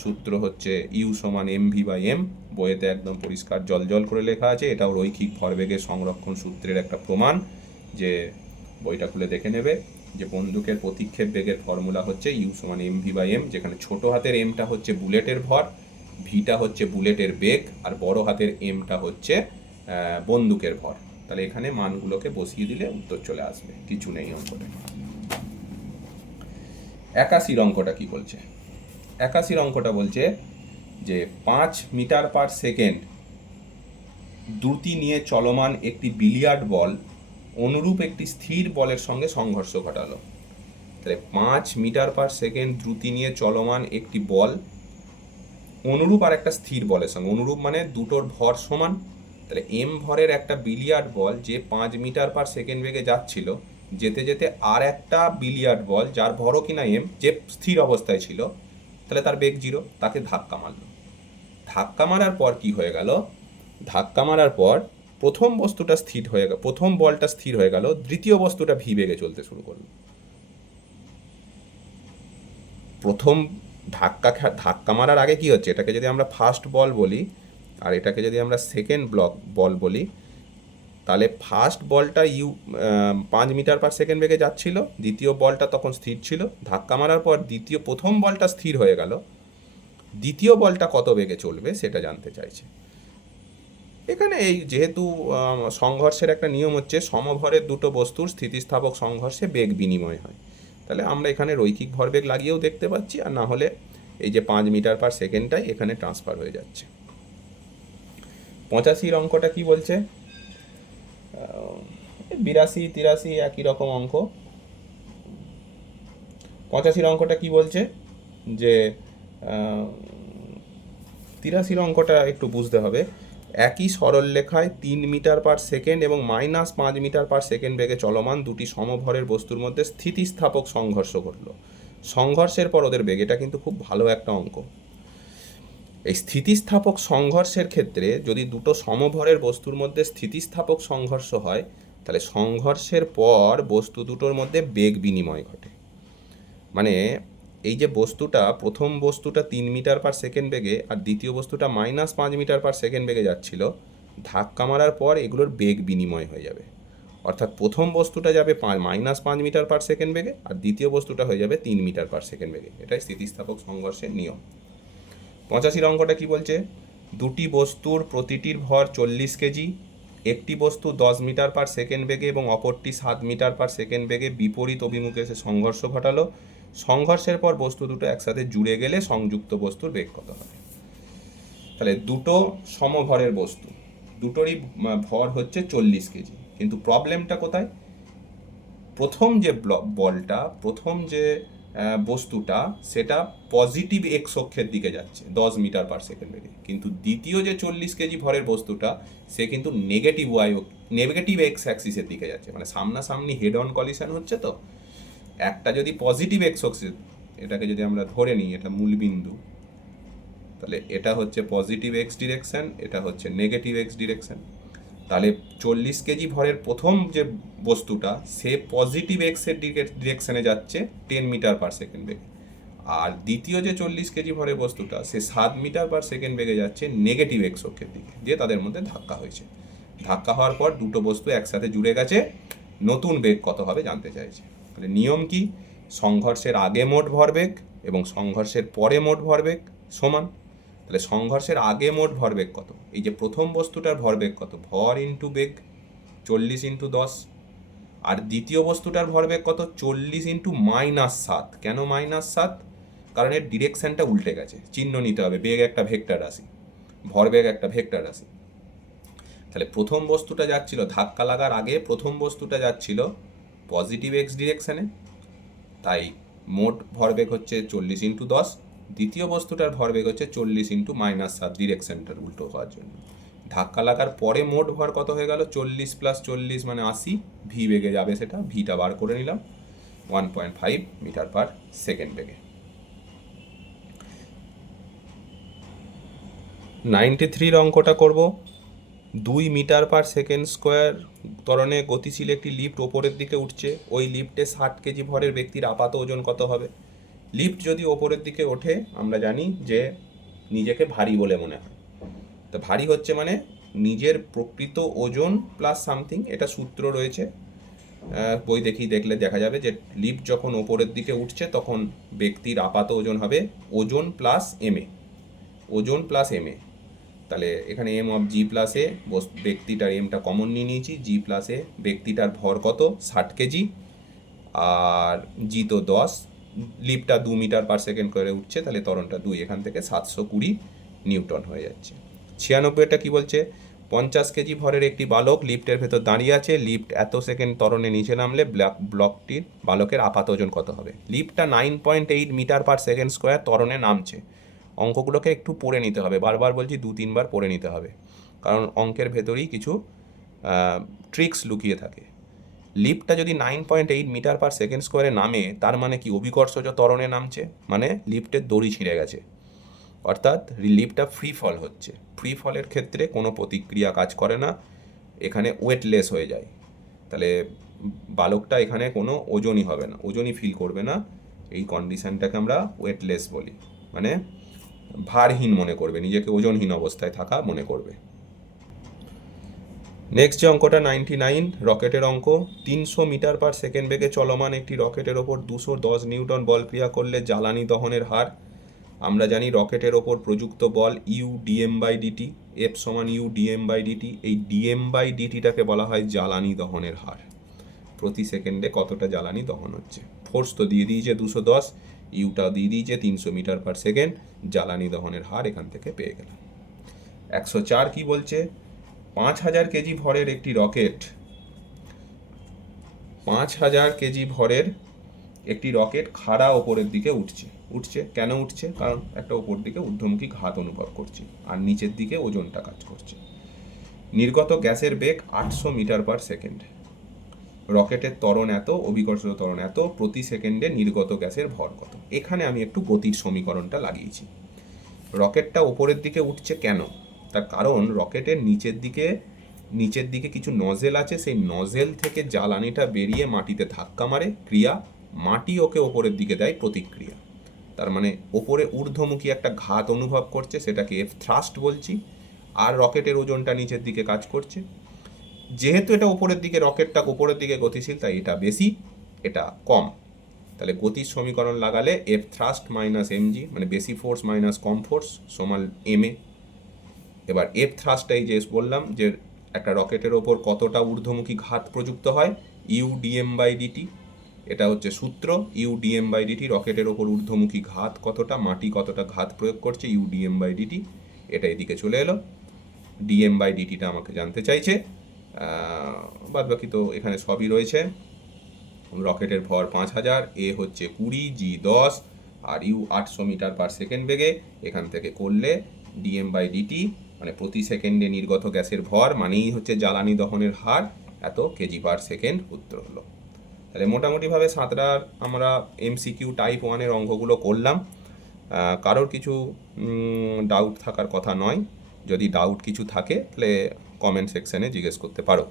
সূত্র হচ্ছে ইউ সমান mv/m, বইয়েতে একদম পরিষ্কার জল জল করে লেখা আছে। এটাও রৈখিক ভরবেগের সংরক্ষণ সূত্রের একটা প্রমাণ, যে বইটা খুলে দেখে নেবে যে বন্দুকের প্রতিক্ষেপ বেগের ফর্মুলা হচ্ছে ইউ সমান mv/m, যেখানে ছোট হাতের এমটা হচ্ছে বুলেটের ভর, ভিটা হচ্ছে বুলেটের বেগ, আর বড় হাতের এমটা হচ্ছে বন্দুকের ভর। তাহলে এখানে মানগুলোকে বসিয়ে দিলে উত্তর চলে আসবে, কিছু নেই অঙ্কটা। 81 অঙ্কটা কি বলছে? 81 অঙ্কটা বলছে যে 5 মিটার পার সেকেন্ড দ্রুতি নিয়ে চলমান একটি বিলিয়ার্ড বল অনুরূপ একটি স্থির বলের সঙ্গে সংঘর্ষ ঘটালো। তাহলে 5 মিটার পার সেকেন্ড দ্রুতি নিয়ে চলমান একটি বল অনুরূপ আর একটা স্থির বলের সঙ্গে, অনুরূপ মানে দুটোর ভর সমান। তাহলে এম ভরের একটা বিলিয়ার্ড বল যে 5 মিটার পার সেকেন্ড বেগে যাচ্ছিল, যেতে যেতে আর একটা বিলিয়ার্ড বল যার ভরও কিনা এম, যে স্থির অবস্থায় ছিল, তাহলে তার বেগ 0, তাকে ধাক্কা মারল। ধাক্কা মারার পর কি হয়ে গেল? ধাক্কা মারার পর প্রথম বস্তুটা স্থির হয়ে গেল, প্রথম বলটা স্থির হয়ে গেল, দ্বিতীয় বস্তুটা ভি বেগে চলতে শুরু করলো। প্রথম ধাক্কা মারার আগে কি হচ্ছে, এটাকে যদি আমরা ফার্স্ট বল বলি আর এটাকে যদি আমরা সেকেন্ড বল বলি, তাহলে ফার্স্ট বলটা 5 মিটার পার সেকেন্ড বেগে যাচ্ছিল, দ্বিতীয় বলটা তখন স্থির ছিল। ধাক্কা মারার পর প্রথম বলটা স্থির হয়ে গেল, দ্বিতীয় বলটা কত বেগে চলবে সেটা জানতে চাইছে। এখানে এই যেহেতু সংঘর্ষের একটা নিয়ম হচ্ছে সমভরের দুটো বস্তুর স্থিতিস্থাপক সংঘর্ষে বেগ বিনিময় হয়, তাহলে আমরা এখানে রৈখিক ভরবেগ লাগিয়েও দেখতে পাচ্ছি, আর না হলে এই যে 5 মিটার পার সেকেন্ডটাই এখানে ট্রান্সফার হয়ে যাচ্ছে। 85 অঙ্কটা কি বলছে? 82, 83 একই রকম অঙ্ক। 85 অঙ্কটা কি বলছে যে 83 অঙ্কটা একটু বুঝতে হবে। একই সরলরেখায় 3 মিটার পার সেকেন্ড এবং -5 মিটার পার সেকেন্ড বেগে চলমান দুটি সমভরের বস্তুর মধ্যে স্থিতিস্থাপক সংঘর্ষ ঘটল। সংঘর্ষের পর ওদের বেগ, এটা কিন্তু খুব ভালো একটা অঙ্ক। এই স্থিতিস্থাপক সংঘর্ষের ক্ষেত্রে যদি দুটো সমভরের বস্তুর মধ্যে স্থিতিস্থাপক সংঘর্ষ হয়, তাহলে সংঘর্ষের পর বস্তু দুটোর মধ্যে বেগ বিনিময় ঘটে। মানে এই যে বস্তুটা, প্রথম বস্তুটা 3 মিটার পার সেকেন্ড বেগে আর দ্বিতীয় বস্তুটা -5 মিটার পার সেকেন্ড বেগে যাচ্ছিল, ধাক্কা মারার পর এগুলোর বেগ বিনিময় হয়ে যাবে। অর্থাৎ প্রথম বস্তুটা যাবে -5 মিটার পার সেকেন্ড বেগে আর দ্বিতীয় বস্তুটা হয়ে যাবে 3 মিটার পার সেকেন্ড বেগে। এটাই স্থিতিস্থাপক সংঘর্ষের নিয়ম। 85 অঙ্কটা কি বলছে? দুটি বস্তুর প্রতিটির ভর 40 কেজি, একটি বস্তু 10 মিটার পার সেকেন্ড বেগে এবং অপরটি 7 মিটার পার সেকেন্ড বেগে বিপরীত অভিমুখে এসে সংঘর্ষ ঘটালো। সংঘর্ষের পর বস্তু দুটো একসাথে জুড়ে গেলে সংযুক্ত বস্তুর বেগ কত হবে? তাহলে দুটো সমভরের বস্তু, দুটোরই ভর হচ্ছে 40 কেজি, কিন্তু প্রবলেমটা কোথায়? প্রথম যে বলটা, প্রথম যে বস্তুটা, সেটা পজিটিভ এক্স অক্ষের দিকে যাচ্ছে 10 মিটার পার সেকেন্ড বেগে, কিন্তু দ্বিতীয় যে 40 কেজি ভরের বস্তুটা, সে কিন্তু নেগেটিভ এক্স অ্যাক্সিসের দিকে যাচ্ছে, মানে সামনাসামনি হেড অন কলিশন হচ্ছে। তো একটা যদি পজিটিভ এক্স অক্ষের, এটাকে যদি আমরা ধরে নিই এটা মূল বিন্দু, তাহলে এটা হচ্ছে পজিটিভ এক্স ডিরেকশন, এটা হচ্ছে নেগেটিভ এক্স ডিরেকশন। তাহলে 40 কেজি ভরের প্রথম যে বস্তুটা, সে পজিটিভ এক্সের ডিরেকশনে যাচ্ছে 10 মিটার পার সেকেন্ড বেগে, আর দ্বিতীয় যে 40 কেজি ভরের বস্তুটা, সে 7 মিটার পার সেকেন্ড বেগে যাচ্ছে নেগেটিভ এক্স অক্ষের দিকে, দিয়ে তাদের মধ্যে ধাক্কা হয়েছে। ধাক্কা হওয়ার পর দুটো বস্তু একসাথে জুড়ে গেছে, নতুন বেগ কত হবে জানতে চাইছে। তাহলে নিয়ম কি? সংঘর্ষের আগে মোট ভরবেগ এবং সংঘর্ষের পরে মোট ভরবেগ সমান। তাহলে সংঘর্ষের আগে মোট ভরবেগ কত? এই যে প্রথম বস্তুটার ভরবেগ কত? ভর ইন্টু বেগ, 40 ইন্টু 10। আর দ্বিতীয় বস্তুটার ভরবেগ কত? 40 ইন্টু -7। কেন -7? কারণ এর ডিরেকশনটা উল্টে গেছে, চিহ্ন নিতে হবে। বেগ একটা ভেক্টর রাশি, ভরবেগ একটা ভেক্টর রাশি। তাহলে প্রথম বস্তুটা যাচ্ছিল, ধাক্কা লাগার আগে প্রথম বস্তুটা যাচ্ছিল পজিটিভ এক্স ডিরেকশনে, তাই মোট ভরবেগ হচ্ছে 40 ইন্টু 10। দ্বিতীয় বস্তুটার ভরবেগ হচ্ছে 40 ইন্টু -7, ডিরেকশনটার উল্টো হওয়ার জন্য। ধাক্কা লাগার পরে মোট ভর কত হয়ে গেল? 40 + 40 মানে 80, ভি বেগে যাবে, সেটা ভিটা বার করে নিলাম 1.5 মিটার পার সেকেন্ড বেগে। 93 অঙ্কটা করব। 2 মিটার/সেকেন্ড স্কোয়ার ত্বরণে গতিশীল একটি লিফট ওপরের দিকে উঠছে, ওই লিফটে 60 কেজি ভরের ব্যক্তির আপাত ওজন কত হবে? লিফট যদি ওপরের দিকে ওঠে আমরা জানি যে নিজেকে ভারী বলে মনে হয়। তো ভারী হচ্ছে মানে নিজের প্রকৃত ওজন প্লাস সামথিং, এটা সূত্র রয়েছে, বই দেখলে দেখা যাবে যে লিফট যখন ওপরের দিকে উঠছে তখন ব্যক্তির আপাত ওজন হবে ওজন প্লাস এমএ, ওজন প্লাস এমএ। তাহলে এখানে m of g plus a, ব্যক্তিটার এমটা কমন নিয়ে নিয়েছি, জি প্লাস এ, ব্যক্তিটার ভর কত 60 কেজি, আর জি তো 10, লিফটটা 2 মিটার/সেকেন্ড করে উঠছে, তাহলে ত্বরণটা 2, এখান থেকে 720 নিউটন হয়ে যাচ্ছে। 96টা কি বলছে? 50 কেজি ভরের একটি বালক লিফটের ভেতর দাঁড়িয়ে আছে, লিফট এত সেকেন্ড ত্বরণে নিচে নামলে ব্লকটির বালকের আপাত ওজন কত হবে? লিফটটা 9.8 মিটার/সেকেন্ড স্কোয়ার ত্বরণে নামছে। অঙ্কগুলোকে একটু পড়ে নিতে হবে, বারবার বলছি 2-3 বার পড়ে নিতে হবে, কারণ অঙ্কের ভেতরেই কিছু ট্রিক্স লুকিয়ে থাকে। লিফটটা যদি 9.8 মিটার/সেকেন্ড স্কোয়ারে নামে, তার মানে কি অভিকর্ষজ ত্বরণে নামছে, মানে লিফটের দড়ি ছিঁড়ে গেছে, অর্থাৎ লিফটটা ফ্রি ফল হচ্ছে। ফ্রি ফলের ক্ষেত্রে কোনো প্রতিক্রিয়া কাজ করে না, এখানে ওয়েটলেস হয়ে যায়। তাহলে বালকটা এখানে কোনো ওজনই হবে না, ওজনই ফিল করবে না, এই কন্ডিশনটাকে আমরা ওয়েটলেস বলি, মানে ভারহীন মনে করবে, নিজেকে ওজনহীন অবস্থায় থাকা মনে করবে। নেক্সট যে অঙ্কটা 99, রকেটের অঙ্ক। 300 মিটার/সেকেন্ড বেগে চলমান একটি রকেটের ওপর 210 নিউটন বল ক্রিয়া করলে জ্বালানি দহনের হার। আমরা জানি রকেটের ওপর প্রযুক্ত বল u d m by d t, f সমান ইউ ডিএম বাই ডিটি। এই ডিএম বাই ডিটিটাকে বলা হয় জ্বালানি দহনের হার, প্রতি সেকেন্ডে কতটা জ্বালানি দহন হচ্ছে। ফোর্স তো দিয়ে দিয়েছে 210, ইউটাও দিয়ে দিয়েছে 300 মিটার/সেকেন্ড, জ্বালানি দহনের হার এখান থেকে পেয়ে গেলাম। 104 কি বলছে? 5000 কেজি ভরের একটি রকেট, 5000 কেজি ভরের একটি রকেট খাড়া ওপরের দিকে উঠছে কেন উঠছে? কারণ একটা ওপর দিকে ঊর্ধ্বমুখী ঘাত অনুভব করছে, আর নিচের দিকে ওজনটা কাজ করছে। নির্গত গ্যাসের বেগ 800 মিটার/সেকেন্ড, রকেটের ত্বরণ এত, অভিকর্ষজ ত্বরণ এত, প্রতি সেকেন্ডে নির্গত গ্যাসের ভর কত? এখানে আমি একটু গতির সমীকরণটা লাগিয়েছি। রকেটটা ওপরের দিকে উঠছে কেন? তার কারণ রকেটের নিচের দিকে কিছু নজেল আছে, সেই নজেল থেকে জ্বালানিটা বেরিয়ে মাটিতে ধাক্কা মারে, ক্রিয়া, মাটি ওকে ওপরের দিকে দেয় প্রতিক্রিয়া। তার মানে ওপরে ঊর্ধ্বমুখী একটা ঘাত অনুভব করছে, সেটাকে এফ থ্রাস্ট বলছি, আর রকেটের ওজনটা নিচের দিকে কাজ করছে। যেহেতু এটা ওপরের দিকে, রকেটটা ওপরের দিকে গতিশীল, তাই এটা বেশি, এটা কম। তাহলে গতির সমীকরণ লাগালে এফ থ্রাস্ট মাইনাস এমজি, মানে বেশি ফোর্স মাইনাস কম ফোর্স সমান এমএ। এবার এফ থ্রাস্টটাই যে বললাম যে একটা রকেটের ওপর কতটা ঊর্ধ্বমুখী ঘাত প্রযুক্ত হয়, ইউ ডিএম বাই ডিটি, এটা হচ্ছে সূত্র, ইউ ডিএম বাই ডিটি। রকেটের ওপর ঊর্ধ্বমুখী ঘাত কতটা, মাটি কতটা ঘাত প্রয়োগ করছে, ইউ ডিএম বাই ডিটি, এটা এদিকে চলে এলো। ডিএম বাই ডিটিটা আমাকে জানতে চাইছে, বাদ বাকি তো এখানে সবই রয়েছে। রকেটের ভর 5000, এ হচ্ছে 20, জি 10, আর ইউ 800 মিটার/সেকেন্ড বেগে। এখান থেকে করলে ডিএম বাই ডিটি মানে প্রতি সেকেন্ডে নির্গত গ্যাসের ভর মানেই হচ্ছে জ্বালানি দহনের হার, এত কেজি/সেকেন্ড উত্তর হলো। তাহলে মোটামুটিভাবে সাঁতরার আমরা এমসিকিউ টাইপ 1-এর অঙ্কগুলো করলাম। কারোর কিছু ডাউট থাকার কথা নয়, যদি ডাউট কিছু থাকে তাহলে কমেন্ট সেকশানে জিজ্ঞেস করতে পারো।